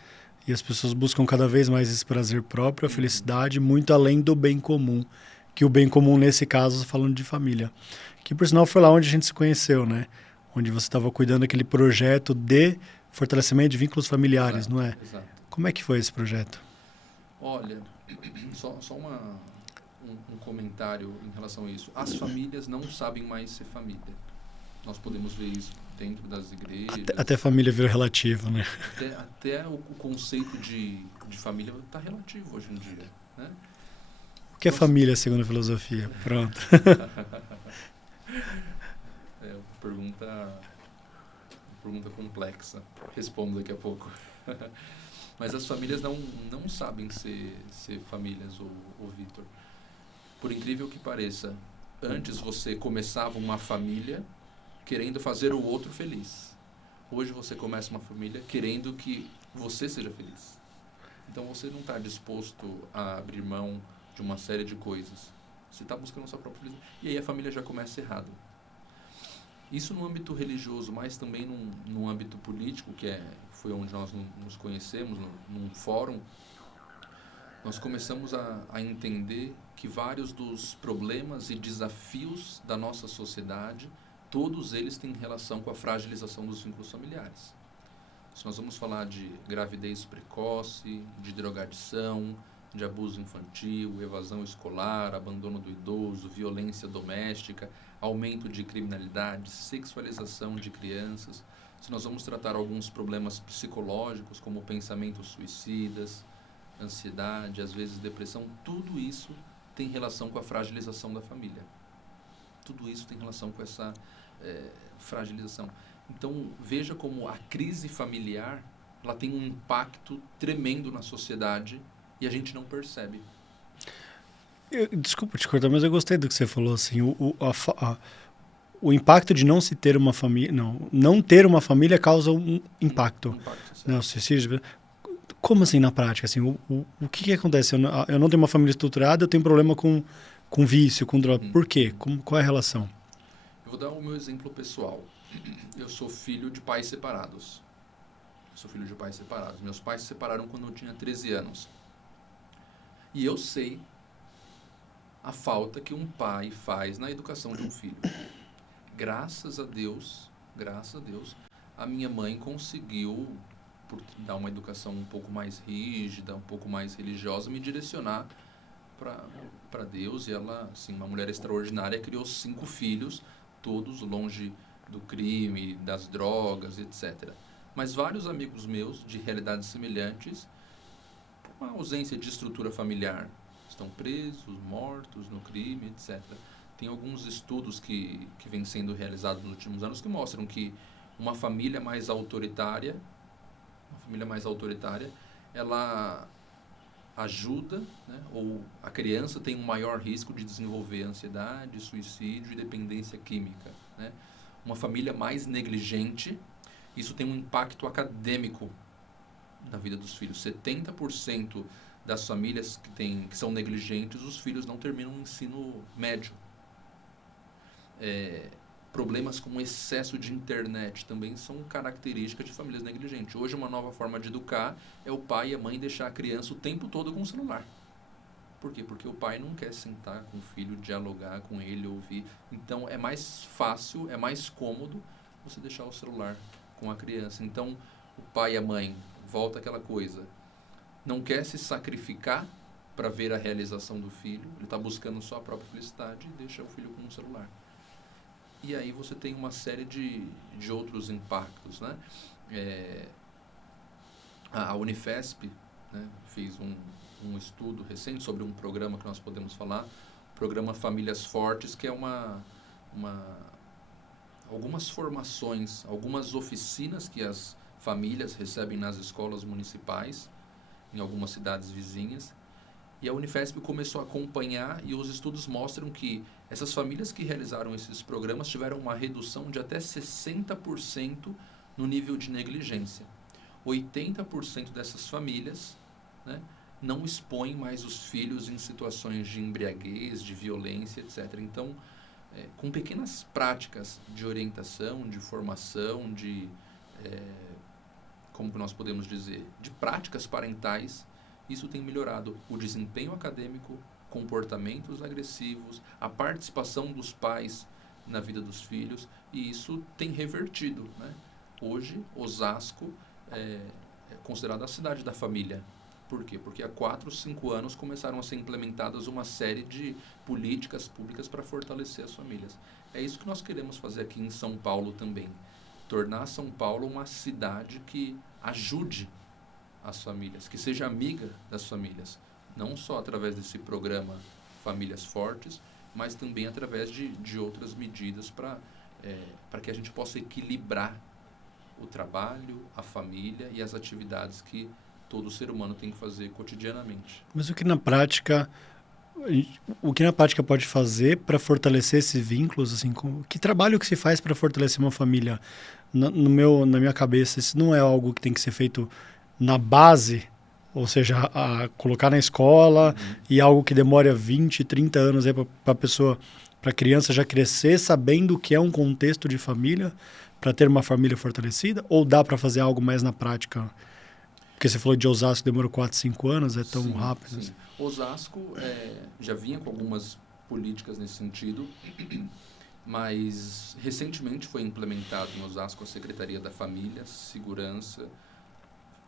E as pessoas buscam cada vez mais esse prazer próprio, a felicidade, muito além do bem comum. Que o bem comum, nesse caso, falando de família. Que, por sinal, foi lá onde a gente se conheceu, né? Onde você estava cuidando daquele projeto de fortalecimento de vínculos familiares, Exato, não é? Exato. Como é que foi esse projeto? Olha, só um comentário em relação a isso. As famílias não sabem mais ser família. Nós podemos ver isso dentro das igrejas. Até família virou relativo, né? Até o conceito de família está relativo hoje em dia, né? O que é família, segundo a filosofia? Pronto. Pergunta complexa. Respondo daqui a pouco. Mas as famílias não sabem ser famílias, o Vitor. Por incrível que pareça, antes você começava uma família querendo fazer o outro feliz. Hoje você começa uma família querendo que você seja feliz. Então você não está disposto a abrir mão de uma série de coisas. Você está buscando a sua própria felicidade. E aí a família já começa errado. Isso no âmbito religioso, mas também num âmbito político, que foi onde nós nos conhecemos, num fórum, nós começamos a entender que vários dos problemas e desafios da nossa sociedade, todos eles têm relação com a fragilização dos vínculos familiares. Se nós vamos falar de gravidez precoce, de drogadição, de abuso infantil, evasão escolar, abandono do idoso, violência doméstica, aumento de criminalidade, sexualização de crianças, se nós vamos tratar alguns problemas psicológicos, como pensamentos suicidas, ansiedade, às vezes depressão, tudo isso tem relação com a fragilização da família. Tudo isso tem relação com essa fragilização. Então, veja como a crise familiar ela tem um impacto tremendo na sociedade e a gente não percebe. Desculpa te cortar, mas eu gostei do que você falou, assim, o impacto de não se ter uma família, não ter uma família causa um impacto. Não, suicídio. Como assim na prática? Assim, o que acontece? Eu não tenho uma família estruturada, eu tenho problema com vício, com droga. Por quê? Qual é a relação? Eu vou dar o meu exemplo pessoal. Eu sou filho de pais separados. Meus pais se separaram quando eu tinha 13 anos. E eu sei a falta que um pai faz na educação de um filho. Graças a Deus, a minha mãe conseguiu, por dar uma educação um pouco mais rígida, um pouco mais religiosa, me direcionar para Deus. E ela, assim, uma mulher extraordinária, criou 5 filhos, todos longe do crime, das drogas, etc. Mas vários amigos meus, de realidades semelhantes, por uma ausência de estrutura familiar, estão presos, mortos no crime, etc. Tem alguns estudos que vêm sendo realizados nos últimos anos que mostram que uma família mais autoritária, ela ajuda, né, ou a criança tem um maior risco de desenvolver ansiedade, suicídio e dependência química, né? Uma família mais negligente, isso tem um impacto acadêmico na vida dos filhos. 70% das famílias que são negligentes, os filhos não terminam o ensino médio. Problemas com excesso de internet também são características de famílias negligentes. Hoje, uma nova forma de educar é o pai e a mãe deixar a criança o tempo todo com o celular. Por quê? Porque o pai não quer sentar com o filho, dialogar com ele, ouvir. Então, é mais fácil, é mais cômodo você deixar o celular com a criança. Então, o pai e a mãe, volta aquela coisa, não quer se sacrificar para ver a realização do filho, ele está buscando só a própria felicidade e deixa o filho com o celular. E aí você tem uma série de outros impactos, né? A Unifesp, né, fez um estudo recente sobre um programa que nós podemos falar, o programa Famílias Fortes, que é algumas formações, algumas oficinas que as famílias recebem nas escolas municipais, em algumas cidades vizinhas. E a Unifesp começou a acompanhar e os estudos mostram que essas famílias que realizaram esses programas tiveram uma redução de até 60% no nível de negligência. 80% dessas famílias, né, não expõem mais os filhos em situações de embriaguez, de violência, etc. Então, com pequenas práticas de orientação, de formação, como que nós podemos dizer, de práticas parentais, isso tem melhorado o desempenho acadêmico, comportamentos agressivos, a participação dos pais na vida dos filhos, e isso tem revertido, né? Hoje, Osasco é considerada a cidade da família. Por quê? Porque há 4, 5 anos começaram a ser implementadas uma série de políticas públicas para fortalecer as famílias. É isso que nós queremos fazer aqui em São Paulo também. Tornar São Paulo uma cidade que ajude as famílias, que seja amiga das famílias, não só através desse programa Famílias Fortes, mas também através de outras medidas para que a gente possa equilibrar o trabalho, a família e as atividades que todo ser humano tem que fazer cotidianamente. Mas o que na prática pode fazer para fortalecer esses vínculos, assim, que trabalho que se faz para fortalecer uma família? Na minha cabeça, isso não é algo que tem que ser feito na base, ou seja, colocar na escola, e algo que demora 20, 30 anos para a criança já crescer sabendo o que é um contexto de família, para ter uma família fortalecida, ou dá para fazer algo mais na prática? Porque você falou de Osasco, demorou 4, 5 anos, é tão rápido. Sim. Assim. Osasco já vinha com algumas políticas nesse sentido, mas recentemente foi implementado em Osasco a Secretaria da Família,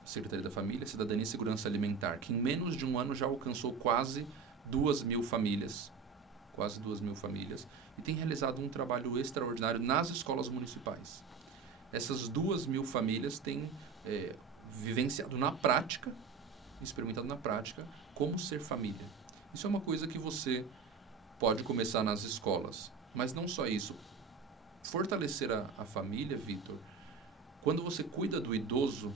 Cidadania e Segurança Alimentar, que em menos de um ano já alcançou quase 2.000 famílias, e tem realizado um trabalho extraordinário nas escolas municipais. Essas 2.000 famílias têm vivenciado na prática, experimentado na prática, como ser família. Isso é uma coisa que você pode começar nas escolas. Mas não só isso. Fortalecer a família, Vitor, quando você cuida do idoso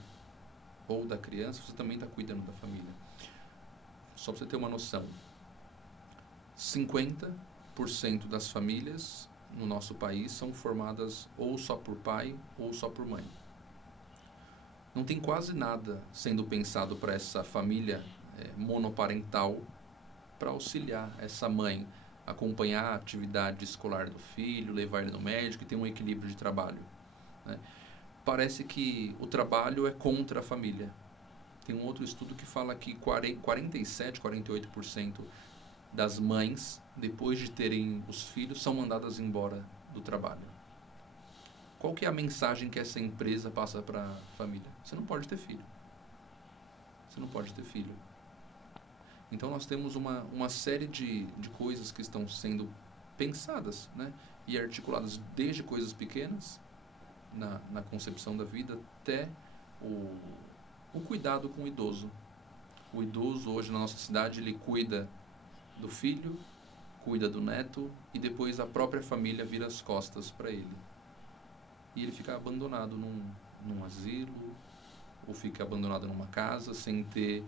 ou da criança, você também está cuidando da família. Só para você ter uma noção, 50% das famílias no nosso país são formadas ou só por pai ou só por mãe. Não tem quase nada sendo pensado para essa família monoparental para auxiliar essa mãe, acompanhar a atividade escolar do filho, levar ele no médico e ter um equilíbrio de trabalho, né? Parece que o trabalho é contra a família. Tem um outro estudo que fala que 47, 48% das mães, depois de terem os filhos, são mandadas embora do trabalho. Qual que é a mensagem que essa empresa passa para a família? Você não pode ter filho. Você não pode ter filho. Então nós temos uma série de coisas que estão sendo pensadas, né? E articuladas desde coisas pequenas, na concepção da vida, até o cuidado com o idoso. O idoso hoje na nossa cidade, ele cuida do filho, cuida do neto e depois a própria família vira as costas para ele. E ele fica abandonado num asilo ou fica abandonado numa casa sem ter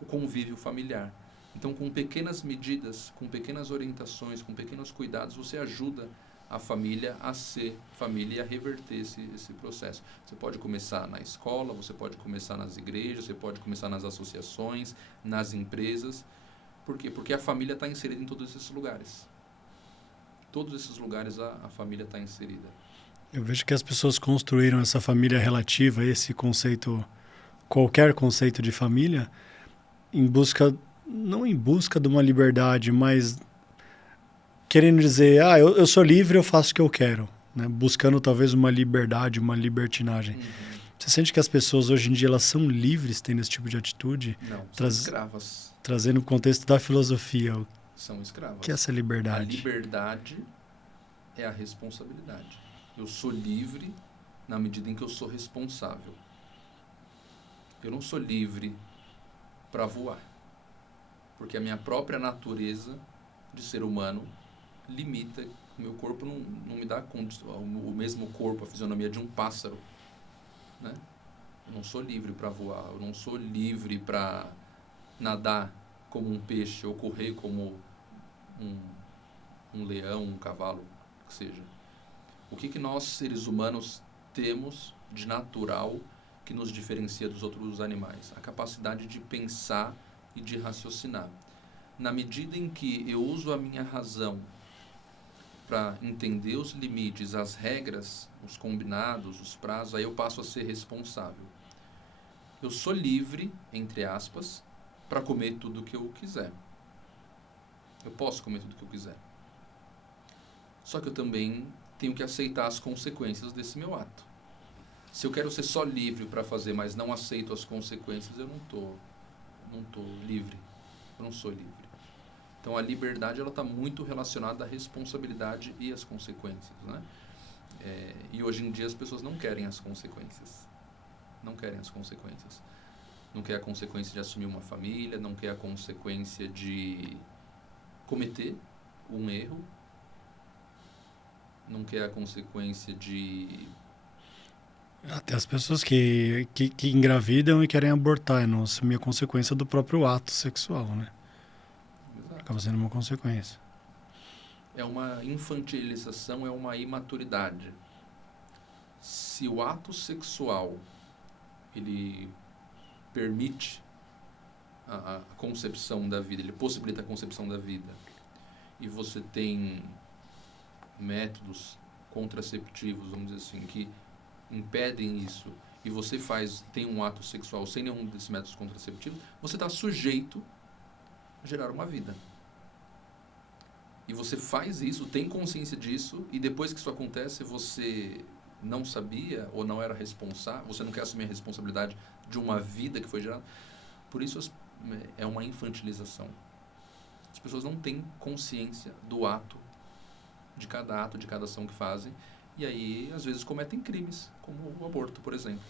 o convívio familiar. Então, com pequenas medidas, com pequenas orientações, com pequenos cuidados, você ajuda a família a ser família e a reverter esse processo. Você pode começar na escola, você pode começar nas igrejas, você pode começar nas associações, nas empresas. Por quê? Porque a família está inserida em todos esses lugares. Todos esses lugares a família está inserida. Eu vejo que as pessoas construíram essa família relativa, esse conceito, qualquer conceito de família, não em busca de uma liberdade, mas querendo dizer, eu sou livre, eu faço o que eu quero, né? Buscando talvez uma liberdade, uma libertinagem. Você sente que as pessoas hoje em dia elas são livres tendo esse tipo de atitude? Não, são escravas. Trazendo o contexto da filosofia. São escravas. O que é essa liberdade? A liberdade é a responsabilidade. Eu sou livre na medida em que eu sou responsável. Eu não sou livre para voar, porque a minha própria natureza de ser humano limita. O meu corpo não me dá o mesmo corpo, a fisionomia de um pássaro, né? Eu não sou livre para voar, eu não sou livre para nadar como um peixe ou correr como um leão, um cavalo, que seja. O que nós, seres humanos, temos de natural que nos diferencia dos outros animais? A capacidade de pensar e de raciocinar. Na medida em que eu uso a minha razão para entender os limites, as regras, os combinados, os prazos, aí eu passo a ser responsável. Eu sou livre, entre aspas, para comer tudo o que eu quiser. Eu posso comer tudo o que eu quiser. Só que eu também tenho que aceitar as consequências desse meu ato. Se eu quero ser só livre para fazer, mas não aceito as consequências, eu não tô livre. Eu não sou livre. Então a liberdade ela está muito relacionada à responsabilidade e às consequências, né? E hoje em dia as pessoas não querem as consequências. Não querem as consequências. Não quer a consequência de assumir uma família, não quer a consequência de cometer um erro, não quer a consequência de... Até as pessoas que engravidam e querem abortar, não assumir a consequência do próprio ato sexual, né? Exato. Acaba sendo uma consequência. É uma infantilização, é uma imaturidade. Se o ato sexual ele permite a concepção da vida, ele possibilita a concepção da vida, e você tem métodos contraceptivos, vamos dizer assim, que impedem isso, e você tem um ato sexual sem nenhum desses métodos contraceptivos, você está sujeito a gerar uma vida. E você faz isso, tem consciência disso, e depois que isso acontece, você não sabia ou não era responsável, você não quer assumir a responsabilidade de uma vida que foi gerada. Por isso é uma infantilização. As pessoas não têm consciência do ato, de cada ação que fazem, e aí às vezes cometem crimes, como o aborto, por exemplo.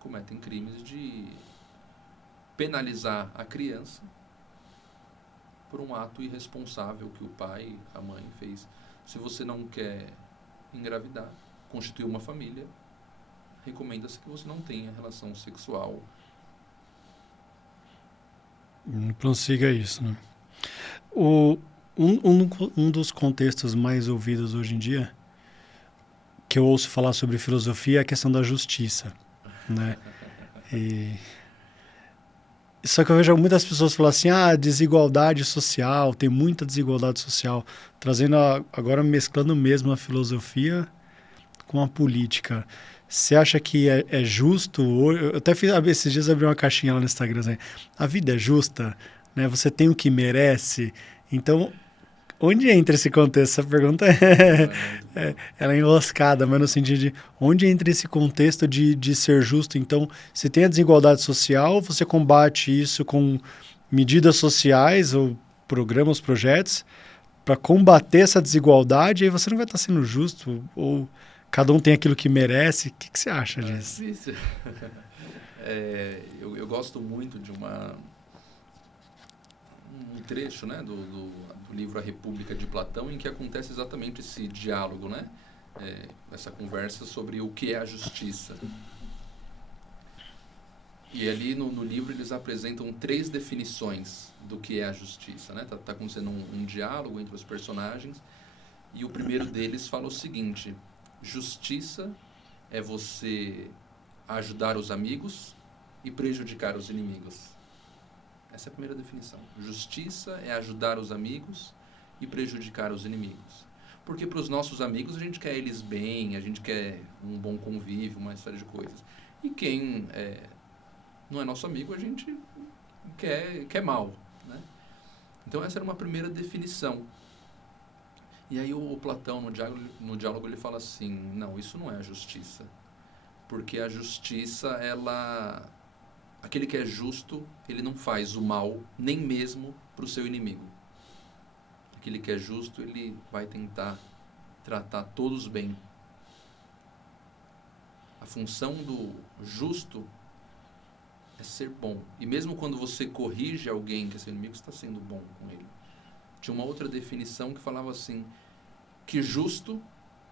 Cometem crimes de penalizar a criança por um ato irresponsável que o pai, a mãe fez. Se você não quer engravidar, constituir uma família, recomenda-se que você não tenha relação sexual. Não prossiga isso, né? Um dos contextos mais ouvidos hoje em dia, que eu ouço falar sobre filosofia, é a questão da justiça, né? Só que eu vejo muitas pessoas falando assim, desigualdade social, tem muita desigualdade social, trazendo agora mesclando mesmo a filosofia com a política. Você acha que é justo? Eu até esses dias abri uma caixinha lá no Instagram, assim, a vida é justa, né? Você tem o que merece. Então, onde entra esse contexto? Essa pergunta ela é enroscada, mas no sentido de onde entra esse contexto de ser justo? Então, se tem a desigualdade social, você combate isso com medidas sociais ou programas, projetos, para combater essa desigualdade, aí você não vai estar sendo justo, ou cada um tem aquilo que merece. O que você acha disso? Eu gosto muito de um trecho, né, do livro A República de Platão, em que acontece exatamente esse diálogo, né, essa conversa sobre o que é a justiça. E ali no livro eles apresentam 3 definições do que é a justiça, né? Tá acontecendo um diálogo entre os personagens, e o primeiro deles fala o seguinte: justiça é você ajudar os amigos e prejudicar os inimigos. Essa é a primeira definição. Justiça é ajudar os amigos e prejudicar os inimigos. Porque para os nossos amigos a gente quer eles bem, a gente quer um bom convívio, uma série de coisas. E quem não é nosso amigo, a gente quer mal, né? Então essa era uma primeira definição. E aí o Platão, no diálogo, ele fala assim, não, isso não é a justiça. Porque a justiça, aquele que é justo, ele não faz o mal nem mesmo para o seu inimigo. Aquele que é justo, ele vai tentar tratar todos bem. A função do justo é ser bom. E mesmo quando você corrige alguém que é seu inimigo, você está sendo bom com ele. Tinha uma outra definição que falava assim, que justo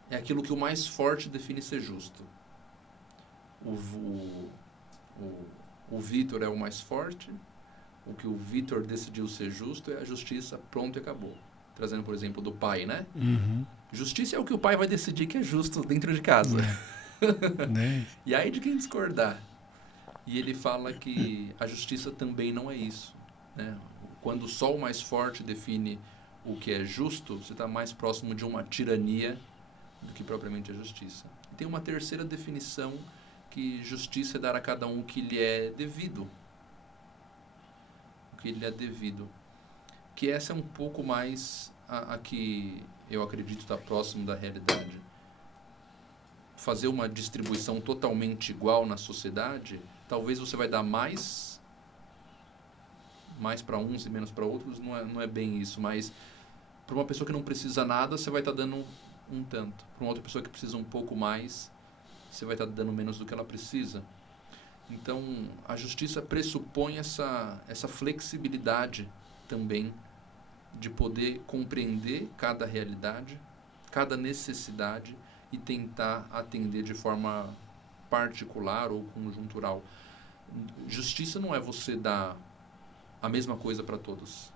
é aquilo que o mais forte define ser justo. O Vitor é o mais forte, o que o Vitor decidiu ser justo é a justiça, pronto e acabou. Trazendo, por exemplo, do pai, né? Uhum. Justiça é o que o pai vai decidir que é justo dentro de casa. E aí de quem discordar? E ele fala que a justiça também não é isso, né? Quando só o mais forte define o que é justo, você está mais próximo de uma tirania do que propriamente a justiça. Tem uma terceira definição, que justiça é dar a cada um o que lhe é devido. O que lhe é devido. Que essa é um pouco mais a que eu acredito está próximo da realidade. Fazer uma distribuição totalmente igual na sociedade, talvez você vai dar mais para uns e menos para outros, não é bem isso, mas para uma pessoa que não precisa nada, você vai estar dando um tanto. Para uma outra pessoa que precisa um pouco mais, você vai estar dando menos do que ela precisa. Então, a justiça pressupõe essa flexibilidade também de poder compreender cada realidade, cada necessidade e tentar atender de forma particular ou conjuntural. Justiça não é você dar a mesma coisa para todos.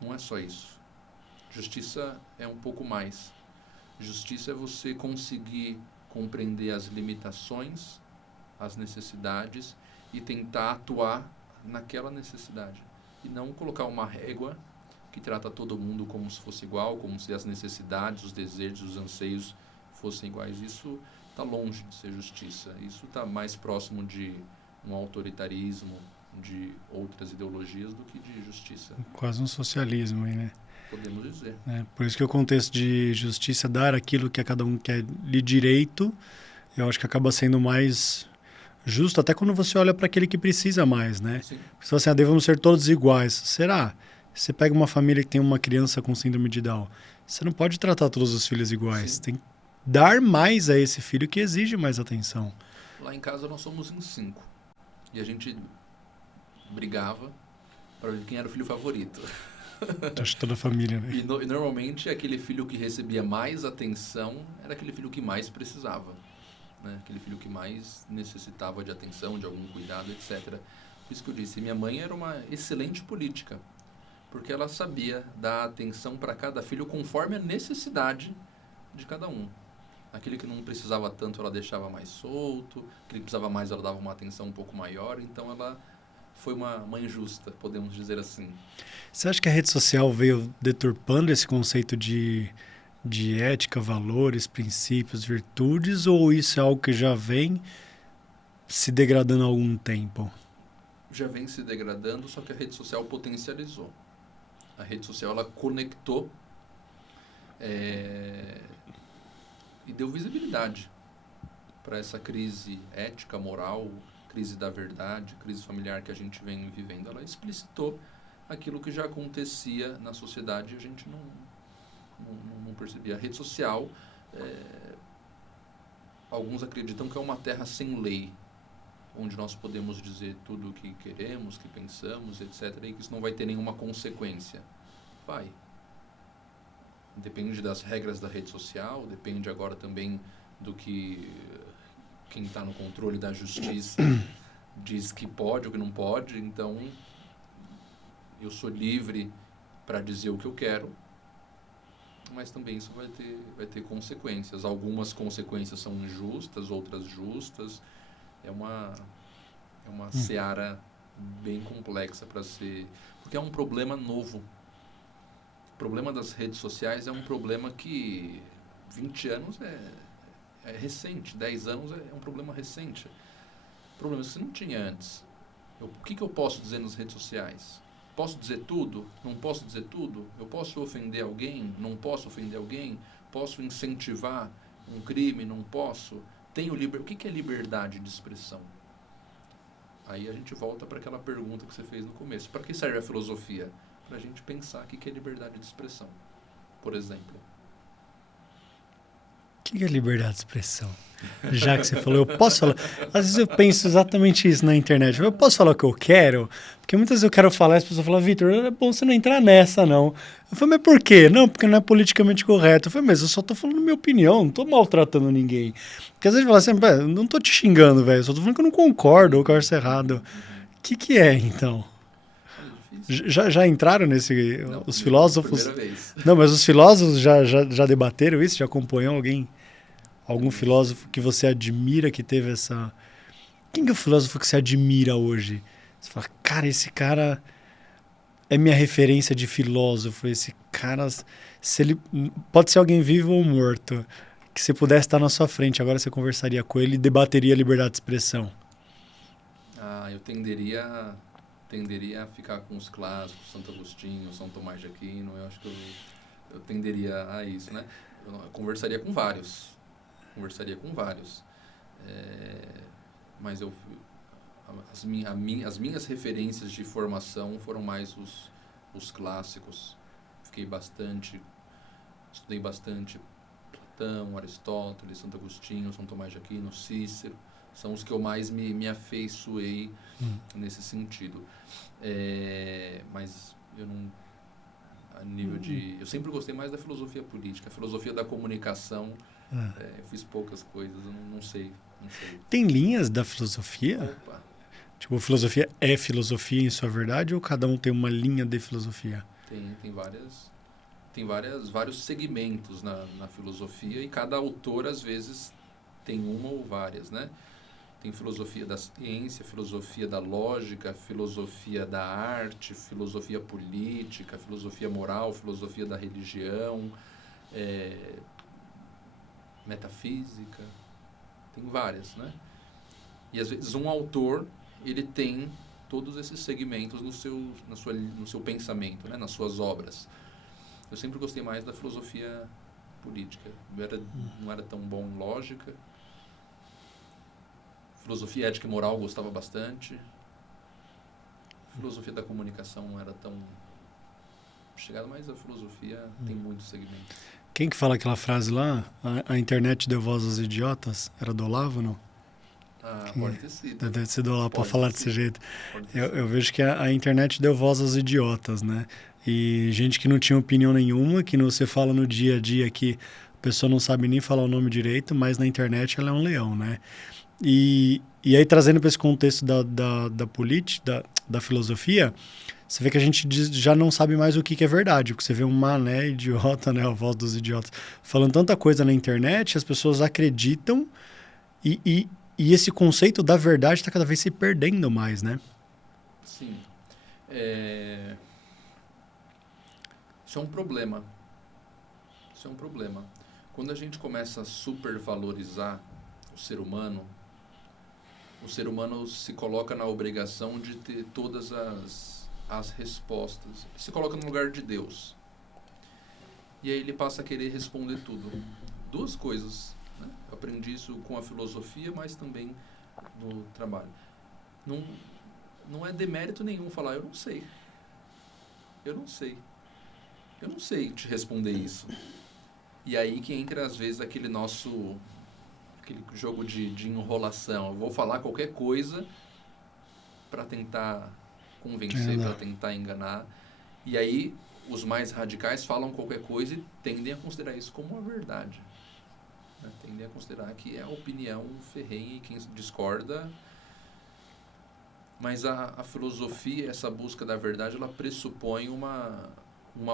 Não é só isso. Justiça é um pouco mais. Justiça é você conseguir compreender as limitações, as necessidades e tentar atuar naquela necessidade. E não colocar uma régua que trata todo mundo como se fosse igual, como se as necessidades, os desejos, os anseios fossem iguais. Isso está longe de ser justiça. Isso está mais próximo de um autoritarismo, de outras ideologias do que de justiça. Quase um socialismo aí, né? Podemos dizer. Por isso que o contexto de justiça, dar aquilo que a cada um quer de direito, eu acho que acaba sendo mais justo, até quando você olha para aquele que precisa mais, né? Sim. Você fala assim, devemos ser todos iguais. Será? Você pega uma família que tem uma criança com síndrome de Down, você não pode tratar todos os filhos iguais. Sim. Tem que dar mais a esse filho que exige mais atenção. Lá em casa nós somos em 5. E a gente brigava para ver quem era o filho favorito. Acho que toda a família, né? E normalmente aquele filho que recebia mais atenção era aquele filho que mais precisava, né? Aquele filho que mais necessitava de atenção, de algum cuidado, etc. Por isso que eu disse, minha mãe era uma excelente política, porque ela sabia dar atenção para cada filho conforme a necessidade de cada um. Aquele que não precisava tanto, ela deixava mais solto. Aquele que precisava mais, ela dava uma atenção um pouco maior. Então, ela foi uma mãe justa, podemos dizer assim. Você acha que a rede social veio deturpando esse conceito de ética, valores, princípios, virtudes? Ou isso é algo que já vem se degradando há algum tempo? Já vem se degradando, só que a rede social potencializou. A rede social, ela conectou e deu visibilidade para essa crise ética, moral, crise da verdade, crise familiar que a gente vem vivendo. Ela explicitou aquilo que já acontecia na sociedade e a gente não percebia. A rede social, alguns acreditam que é uma terra sem lei, onde nós podemos dizer tudo o que queremos, que pensamos, etc., e que isso não vai ter nenhuma consequência. Vai. Depende das regras da rede social, depende agora também do que quem está no controle da justiça diz que pode ou que não pode. Então, eu sou livre para dizer o que eu quero, mas também isso vai ter consequências. Algumas consequências são injustas, outras justas. É uma seara bem complexa para ser... Porque é um problema novo. O problema das redes sociais é um problema que 20 anos é recente, 10 anos é um problema recente. Problemas que você não tinha antes. O que eu posso dizer nas redes sociais? Posso dizer tudo? Não posso dizer tudo? Eu posso ofender alguém? Não posso ofender alguém? Posso incentivar um crime? Não posso? O que é liberdade de expressão? Aí a gente volta para aquela pergunta que você fez no começo. Para que serve a filosofia? Para a gente pensar o que é liberdade de expressão, por exemplo. O que é liberdade de expressão? Já que você falou, eu posso falar... Às vezes eu penso exatamente isso na internet. Eu posso falar o que eu quero? Porque muitas vezes eu quero falar e as pessoas falam, Vitor, é bom você não entrar nessa, não. Eu falei, mas por quê? Não, porque não é politicamente correto. Eu falei, mas eu só tô falando minha opinião, não tô maltratando ninguém. Porque às vezes fala assim, eu não tô te xingando, velho, só tô falando que eu não concordo ou que eu acho errado. O que é, então? Já entraram nesse... Não, os filósofos... Primeira vez. Não, mas os filósofos já debateram isso? Já acompanhou alguém? Algum filósofo que você admira, que teve essa... Quem que é o filósofo que você admira hoje? Você fala, cara, esse cara é minha referência de filósofo. Esse cara, se ele... pode ser alguém vivo ou morto, que você pudesse estar na sua frente, agora você conversaria com ele e debateria a liberdade de expressão. Eu tenderia a ficar com os clássicos, Santo Agostinho, São Tomás de Aquino. Eu acho que eu tenderia a isso, né? Eu conversaria com vários. Mas as minhas referências de formação foram mais os clássicos. Estudei bastante Platão, Aristóteles, Santo Agostinho, São Tomás de Aquino, Cícero. São os que eu mais me afeiçoei nesse sentido. Mas eu não... A nível de... Eu sempre gostei mais da filosofia política, a filosofia da comunicação. Eu fiz poucas coisas, eu não sei. Tem linhas da filosofia? Opa. Tipo, filosofia é filosofia em sua verdade ou cada um tem uma linha de filosofia? Tem vários segmentos na filosofia e cada autor, às vezes, tem uma ou várias, né? Tem filosofia da ciência, filosofia da lógica, filosofia da arte, filosofia política, filosofia moral, filosofia da religião, metafísica. Tem várias, né? E às vezes um autor, ele tem todos esses segmentos no seu pensamento, né? Nas suas obras. Eu sempre gostei mais da filosofia política. Não era tão bom em lógica. Filosofia ética e moral eu gostava bastante. Filosofia da comunicação não era tão chegada, mas a filosofia tem muitos segmentos. Quem que fala aquela frase lá? A internet deu voz aos idiotas? Era do Olavo, não? Ah, pode ter sido. Deve ter sido lá para Pode falar ter desse sido. jeito. Pode ter Eu sido. vejo que a internet deu voz aos idiotas, né? E gente que não tinha opinião nenhuma, que você fala no dia a dia que a pessoa não sabe nem falar o nome direito, mas na internet ela é um leão, né? E aí, trazendo para esse contexto da política, da filosofia, você vê que a gente já não sabe mais o que é verdade. Porque você vê um mané idiota, né? A voz dos idiotas, falando tanta coisa na internet, as pessoas acreditam e esse conceito da verdade está cada vez se perdendo mais, né? Sim. Isso é um problema. Isso é um problema. Quando a gente começa a supervalorizar o ser humano se coloca na obrigação de ter todas as respostas. Se coloca no lugar de Deus. E aí ele passa a querer responder tudo. Duas coisas, né? Eu aprendi isso com a filosofia, mas também no trabalho. Não é demérito nenhum falar, eu não sei. Eu não sei. Eu não sei te responder isso. E aí que entra, às vezes, aquele jogo de enrolação. Eu vou falar qualquer coisa para tentar convencer, para tentar enganar. E aí, os mais radicais falam qualquer coisa e tendem a considerar isso como uma verdade. Né? Tendem a considerar que é a opinião ferrenha e quem discorda. Mas a filosofia, essa busca da verdade, ela pressupõe uma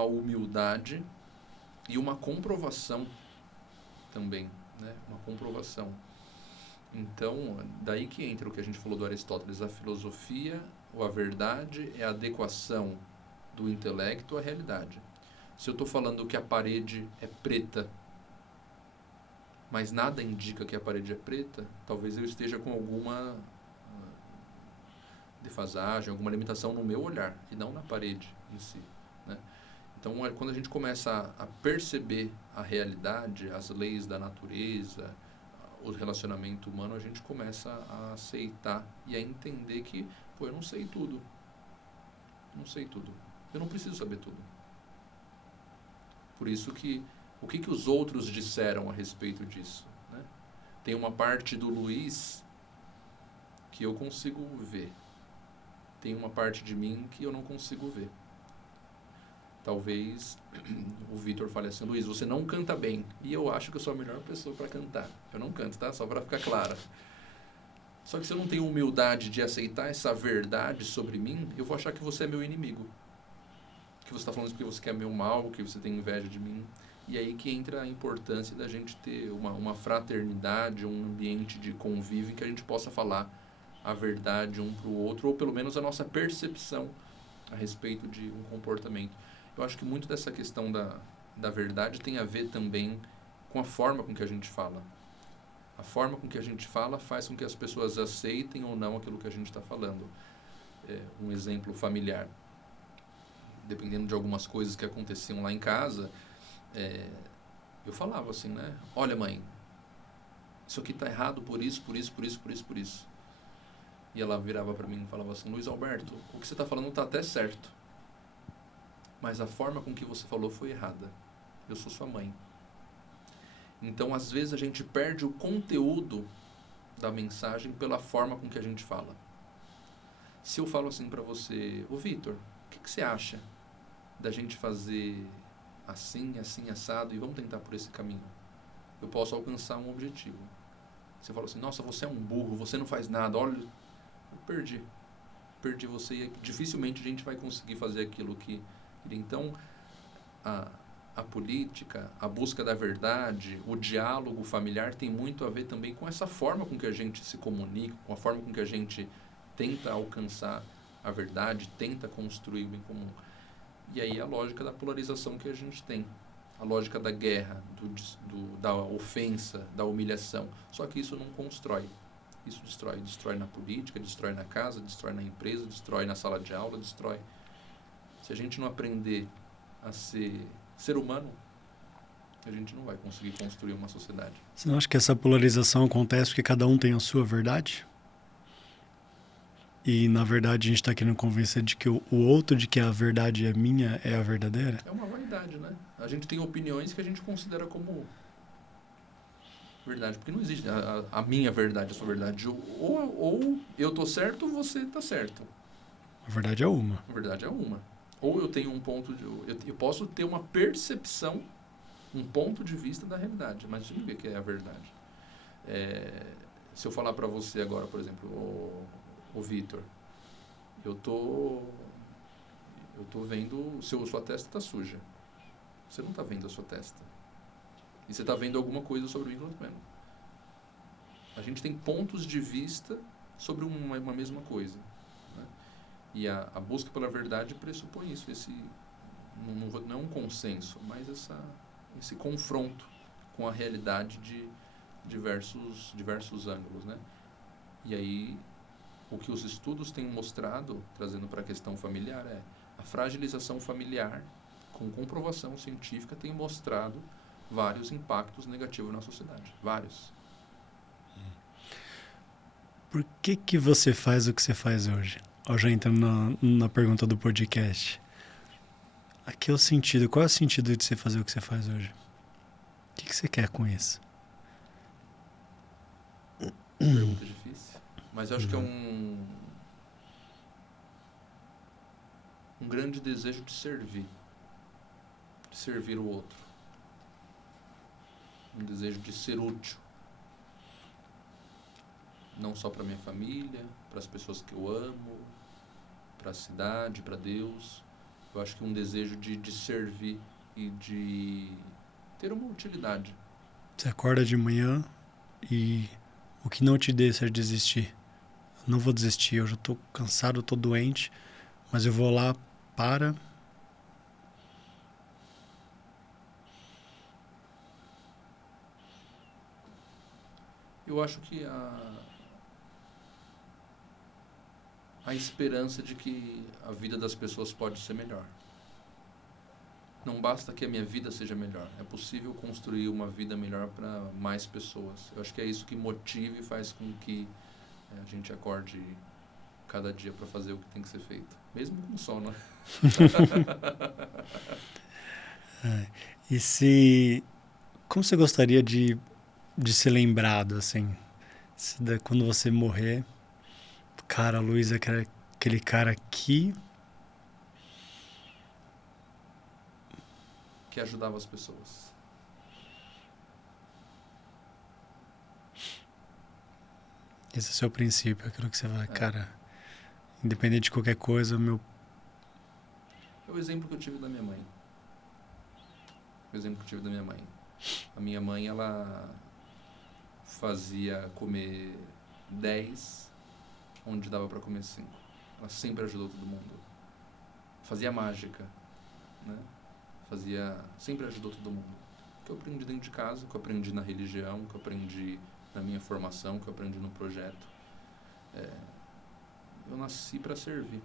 humildade e uma comprovação também, né? Uma comprovação. Então, daí que entra o que a gente falou do Aristóteles, a filosofia ou a verdade é a adequação do intelecto à realidade. Se eu estou falando que a parede é preta, mas nada indica que a parede é preta, talvez eu esteja com alguma defasagem, alguma limitação no meu olhar, e não na parede em si, né? Então, quando a gente começa a perceber a realidade, as leis da natureza, o relacionamento humano, a gente começa a aceitar e a entender que, eu não sei tudo. Não sei tudo. Eu não preciso saber tudo. Por isso que, o que os outros disseram a respeito disso, né? Tem uma parte do Luiz que eu consigo ver. Tem uma parte de mim que eu não consigo ver. Talvez o Vitor fale assim, Luiz, você não canta bem. E eu acho que eu sou a melhor pessoa para cantar. Eu não canto, tá? Só para ficar claro. Só que se eu não tenho humildade de aceitar essa verdade sobre mim, eu vou achar que você é meu inimigo. Que você está falando isso porque você quer meu mal, que você tem inveja de mim. E aí que entra a importância da gente ter uma fraternidade, um ambiente de convívio em que a gente possa falar a verdade um para o outro, ou pelo menos a nossa percepção a respeito de um comportamento. Eu acho que muito dessa questão da verdade tem a ver também com a forma com que a gente fala. A forma com que a gente fala faz com que as pessoas aceitem ou não aquilo que a gente está falando. Um exemplo familiar. Dependendo de algumas coisas que aconteciam lá em casa, eu falava assim, né? Olha, mãe, isso aqui está errado por isso, por isso, por isso, por isso, por isso. E ela virava para mim e falava assim, Luiz Alberto, o que você está falando está até certo. Mas a forma com que você falou foi errada. Eu sou sua mãe. Então, às vezes, a gente perde o conteúdo da mensagem pela forma com que a gente fala. Se eu falo assim para você, ô Vitor, o que você acha da gente fazer assim, assim, assado e vamos tentar por esse caminho? Eu posso alcançar um objetivo. Você fala assim, nossa, você é um burro, você não faz nada, olha, eu perdi você e dificilmente a gente vai conseguir fazer aquilo que... Então, a política, a busca da verdade, o diálogo familiar tem muito a ver também com essa forma com que a gente se comunica, com a forma com que a gente tenta alcançar a verdade, tenta construir o bem comum. E aí a lógica da polarização que a gente tem, a lógica da guerra, da ofensa, da humilhação. Só que isso não constrói. Isso destrói na política, destrói na casa, destrói na empresa, destrói na sala de aula, destrói. Se a gente não aprender a ser humano, a gente não vai conseguir construir uma sociedade. Você não acha que essa polarização acontece porque cada um tem a sua verdade? E, na verdade, a gente está querendo convencer de que o outro, de que a verdade é minha, é a verdadeira? É uma vaidade, né? A gente tem opiniões que a gente considera como Verdade, porque não existe a minha verdade, a sua verdade. Ou eu tô certo ou você tá certo. A verdade é uma. A verdade é uma. Ou eu tenho um ponto de... Eu posso ter uma percepção, um ponto de vista da realidade, mas isso não é que é a verdade. Se eu falar para você agora, por exemplo, o Vitor, eu tô vendo, sua testa tá suja. Você não tá vendo a sua testa. E você tá vendo alguma coisa sobre mim que eu não tô vendo. A gente tem pontos de vista sobre uma mesma coisa. Né? E a busca pela verdade pressupõe isso. Não é um consenso, mas esse confronto com a realidade de diversos ângulos. Né? E aí, o que os estudos têm mostrado, trazendo para a questão familiar, a fragilização familiar, com comprovação científica, tem mostrado vários impactos negativos na sociedade. Vários. Por que você faz o que você faz hoje? Eu já entrando na pergunta do podcast. Aqui é o sentido. Qual é o sentido de você fazer o que você faz hoje? O que você quer com isso? Pergunta difícil. Mas eu acho que é um grande desejo de servir. De servir o outro. Um desejo de ser útil. Não só para minha família, para as pessoas que eu amo, para a cidade, para Deus. Eu acho que um desejo de servir e de ter uma utilidade. Você acorda de manhã e o que não te deixa desistir? Eu não vou desistir, eu já estou cansado, estou doente, mas eu vou lá para... Eu acho que a esperança de que a vida das pessoas pode ser melhor. Não basta que a minha vida seja melhor. É possível construir uma vida melhor para mais pessoas. Eu acho que é isso que motiva e faz com que a gente acorde cada dia para fazer o que tem que ser feito. Mesmo com sono. Como você gostaria de ser lembrado, assim? Quando você morrer, cara, Luiz, aquele cara aqui... que ajudava as pessoas. Esse é o seu princípio, aquilo que você vai, cara, independente de qualquer coisa, É o exemplo que eu tive da minha mãe. A minha mãe, ela fazia comer 10 onde dava para comer 5. Ela sempre ajudou todo mundo. Fazia mágica, né? Sempre ajudou todo mundo. Que eu aprendi dentro de casa, que eu aprendi na religião, que eu aprendi na minha formação, que eu aprendi no projeto. Eu nasci para servir.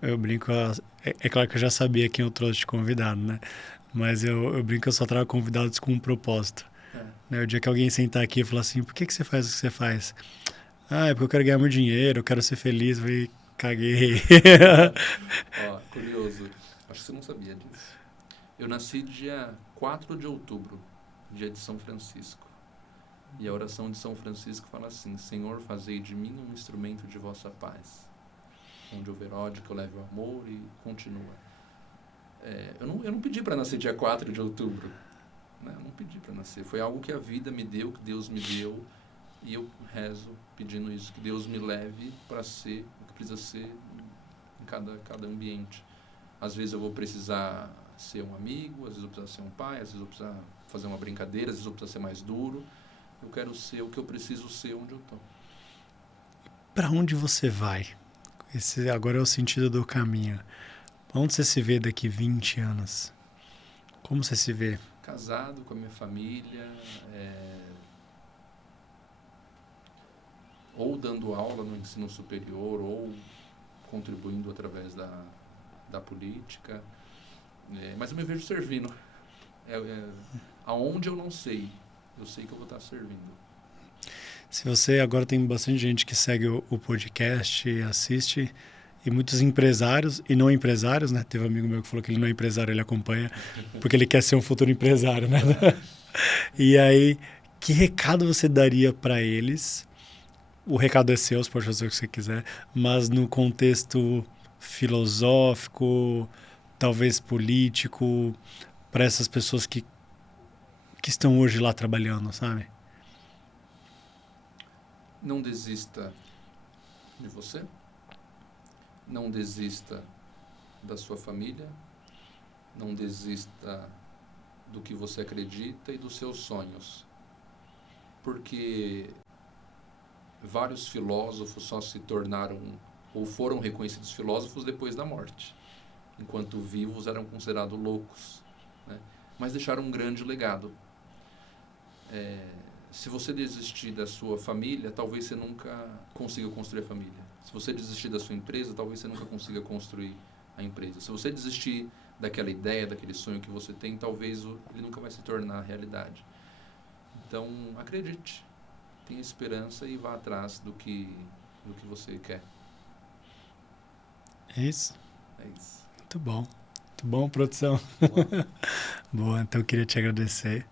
eu brinco, é claro que eu já sabia quem eu trouxe de convidado, né? Mas eu brinco que eu só trago convidados com um propósito. Né? O dia que alguém sentar aqui e falar assim, por que você faz o que você faz? Ah, é porque eu quero ganhar meu dinheiro, eu quero ser feliz. Eu falei, caguei. Curioso. Acho que você não sabia disso. Eu nasci dia 4 de outubro, dia de São Francisco. E a oração de São Francisco fala assim: Senhor, fazei de mim um instrumento de vossa paz. Onde houver ódio, que eu leve o amor, e continua. Eu não pedi para nascer dia 4 de outubro. Né? Eu não pedi para nascer. Foi algo que a vida me deu, que Deus me deu. E eu rezo pedindo isso, que Deus me leve para ser o que precisa ser em cada ambiente. Às vezes eu vou precisar ser um amigo, às vezes eu vou precisar ser um pai, às vezes eu vou precisar fazer uma brincadeira, às vezes eu vou precisar ser mais duro. Eu quero ser o que eu preciso ser onde eu estou. Para onde você vai? Esse agora é o sentido do caminho. Onde você se vê daqui 20 anos? Como você se vê? Casado com a minha família, ou dando aula no ensino superior, ou contribuindo através da política. Mas eu me vejo servindo. Aonde eu não sei, eu sei que eu vou estar servindo. Se você agora tem bastante gente que segue o podcast, assiste, e muitos empresários e não empresários, né? Teve um amigo meu que falou que ele não é empresário, ele acompanha porque ele quer ser um futuro empresário, né? E aí, que recado você daria para eles? O recado é seu, você pode fazer o que você quiser, mas no contexto filosófico, talvez político, para essas pessoas que estão hoje lá trabalhando, sabe? Não desista de você. Não desista da sua família. Não desista do que você acredita e dos seus sonhos. Porque vários filósofos só se tornaram ou foram reconhecidos filósofos depois da morte. Enquanto vivos eram considerados loucos, né? Mas deixaram um grande legado. Se você desistir da sua família, talvez você nunca consiga construir a família. Se você desistir da sua empresa, talvez você nunca consiga construir a empresa. Se você desistir daquela ideia, daquele sonho que você tem, talvez ele nunca vai se tornar realidade. Então, acredite, tenha esperança e vá atrás do que você quer. É isso? É isso. Muito bom. Muito bom, produção. Boa, então eu queria te agradecer.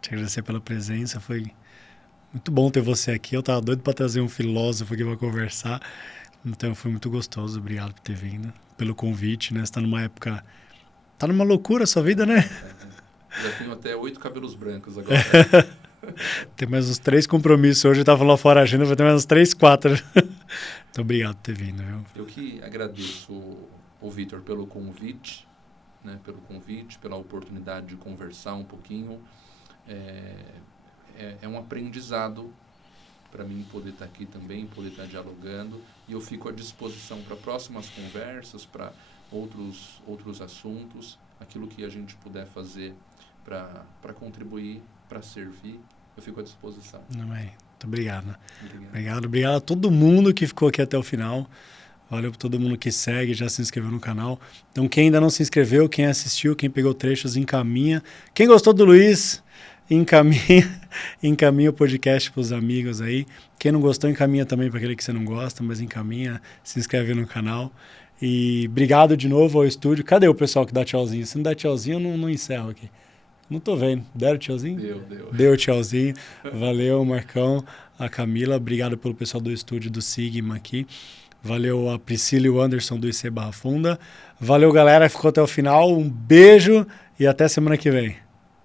Te agradecer pela presença. Foi muito bom ter você aqui. Eu tava doido para trazer um filósofo aqui para conversar. Então foi muito gostoso. Obrigado por ter vindo. Pelo convite, né? Você tá numa época... Tá numa loucura a sua vida, né? Já tenho até 8 cabelos brancos agora. Tem mais uns 3 compromissos. Hoje eu tava lá fora a agenda, vai ter mais uns 3, 4. Então obrigado por ter vindo, viu? Eu que agradeço o Vitor pelo convite, né? Pela oportunidade de conversar um pouquinho. É um aprendizado para mim poder estar aqui também, poder estar dialogando, e eu fico à disposição para próximas conversas, para outros assuntos, aquilo que a gente puder fazer para contribuir, para servir, eu fico à disposição. Muito obrigado. Obrigado a todo mundo que ficou aqui até o final. Valeu para todo mundo que segue, já se inscreveu no canal. Então quem ainda não se inscreveu, quem assistiu, quem pegou trechos, encaminha. Quem gostou do Luiz, encaminha o podcast para os amigos aí. Quem não gostou, encaminha também para aquele que você não gosta, mas encaminha, se inscreve no canal. E obrigado de novo ao estúdio. Cadê o pessoal que dá tchauzinho? Se não dá tchauzinho, eu não encerro aqui. Não tô vendo. Deram tchauzinho? Deu tchauzinho. Valeu, Marcão, a Camila. Obrigado pelo pessoal do estúdio do Sigma aqui. Valeu a Priscila e o Anderson do IC Barra Funda. Valeu, galera. Ficou até o final. Um beijo e até semana que vem.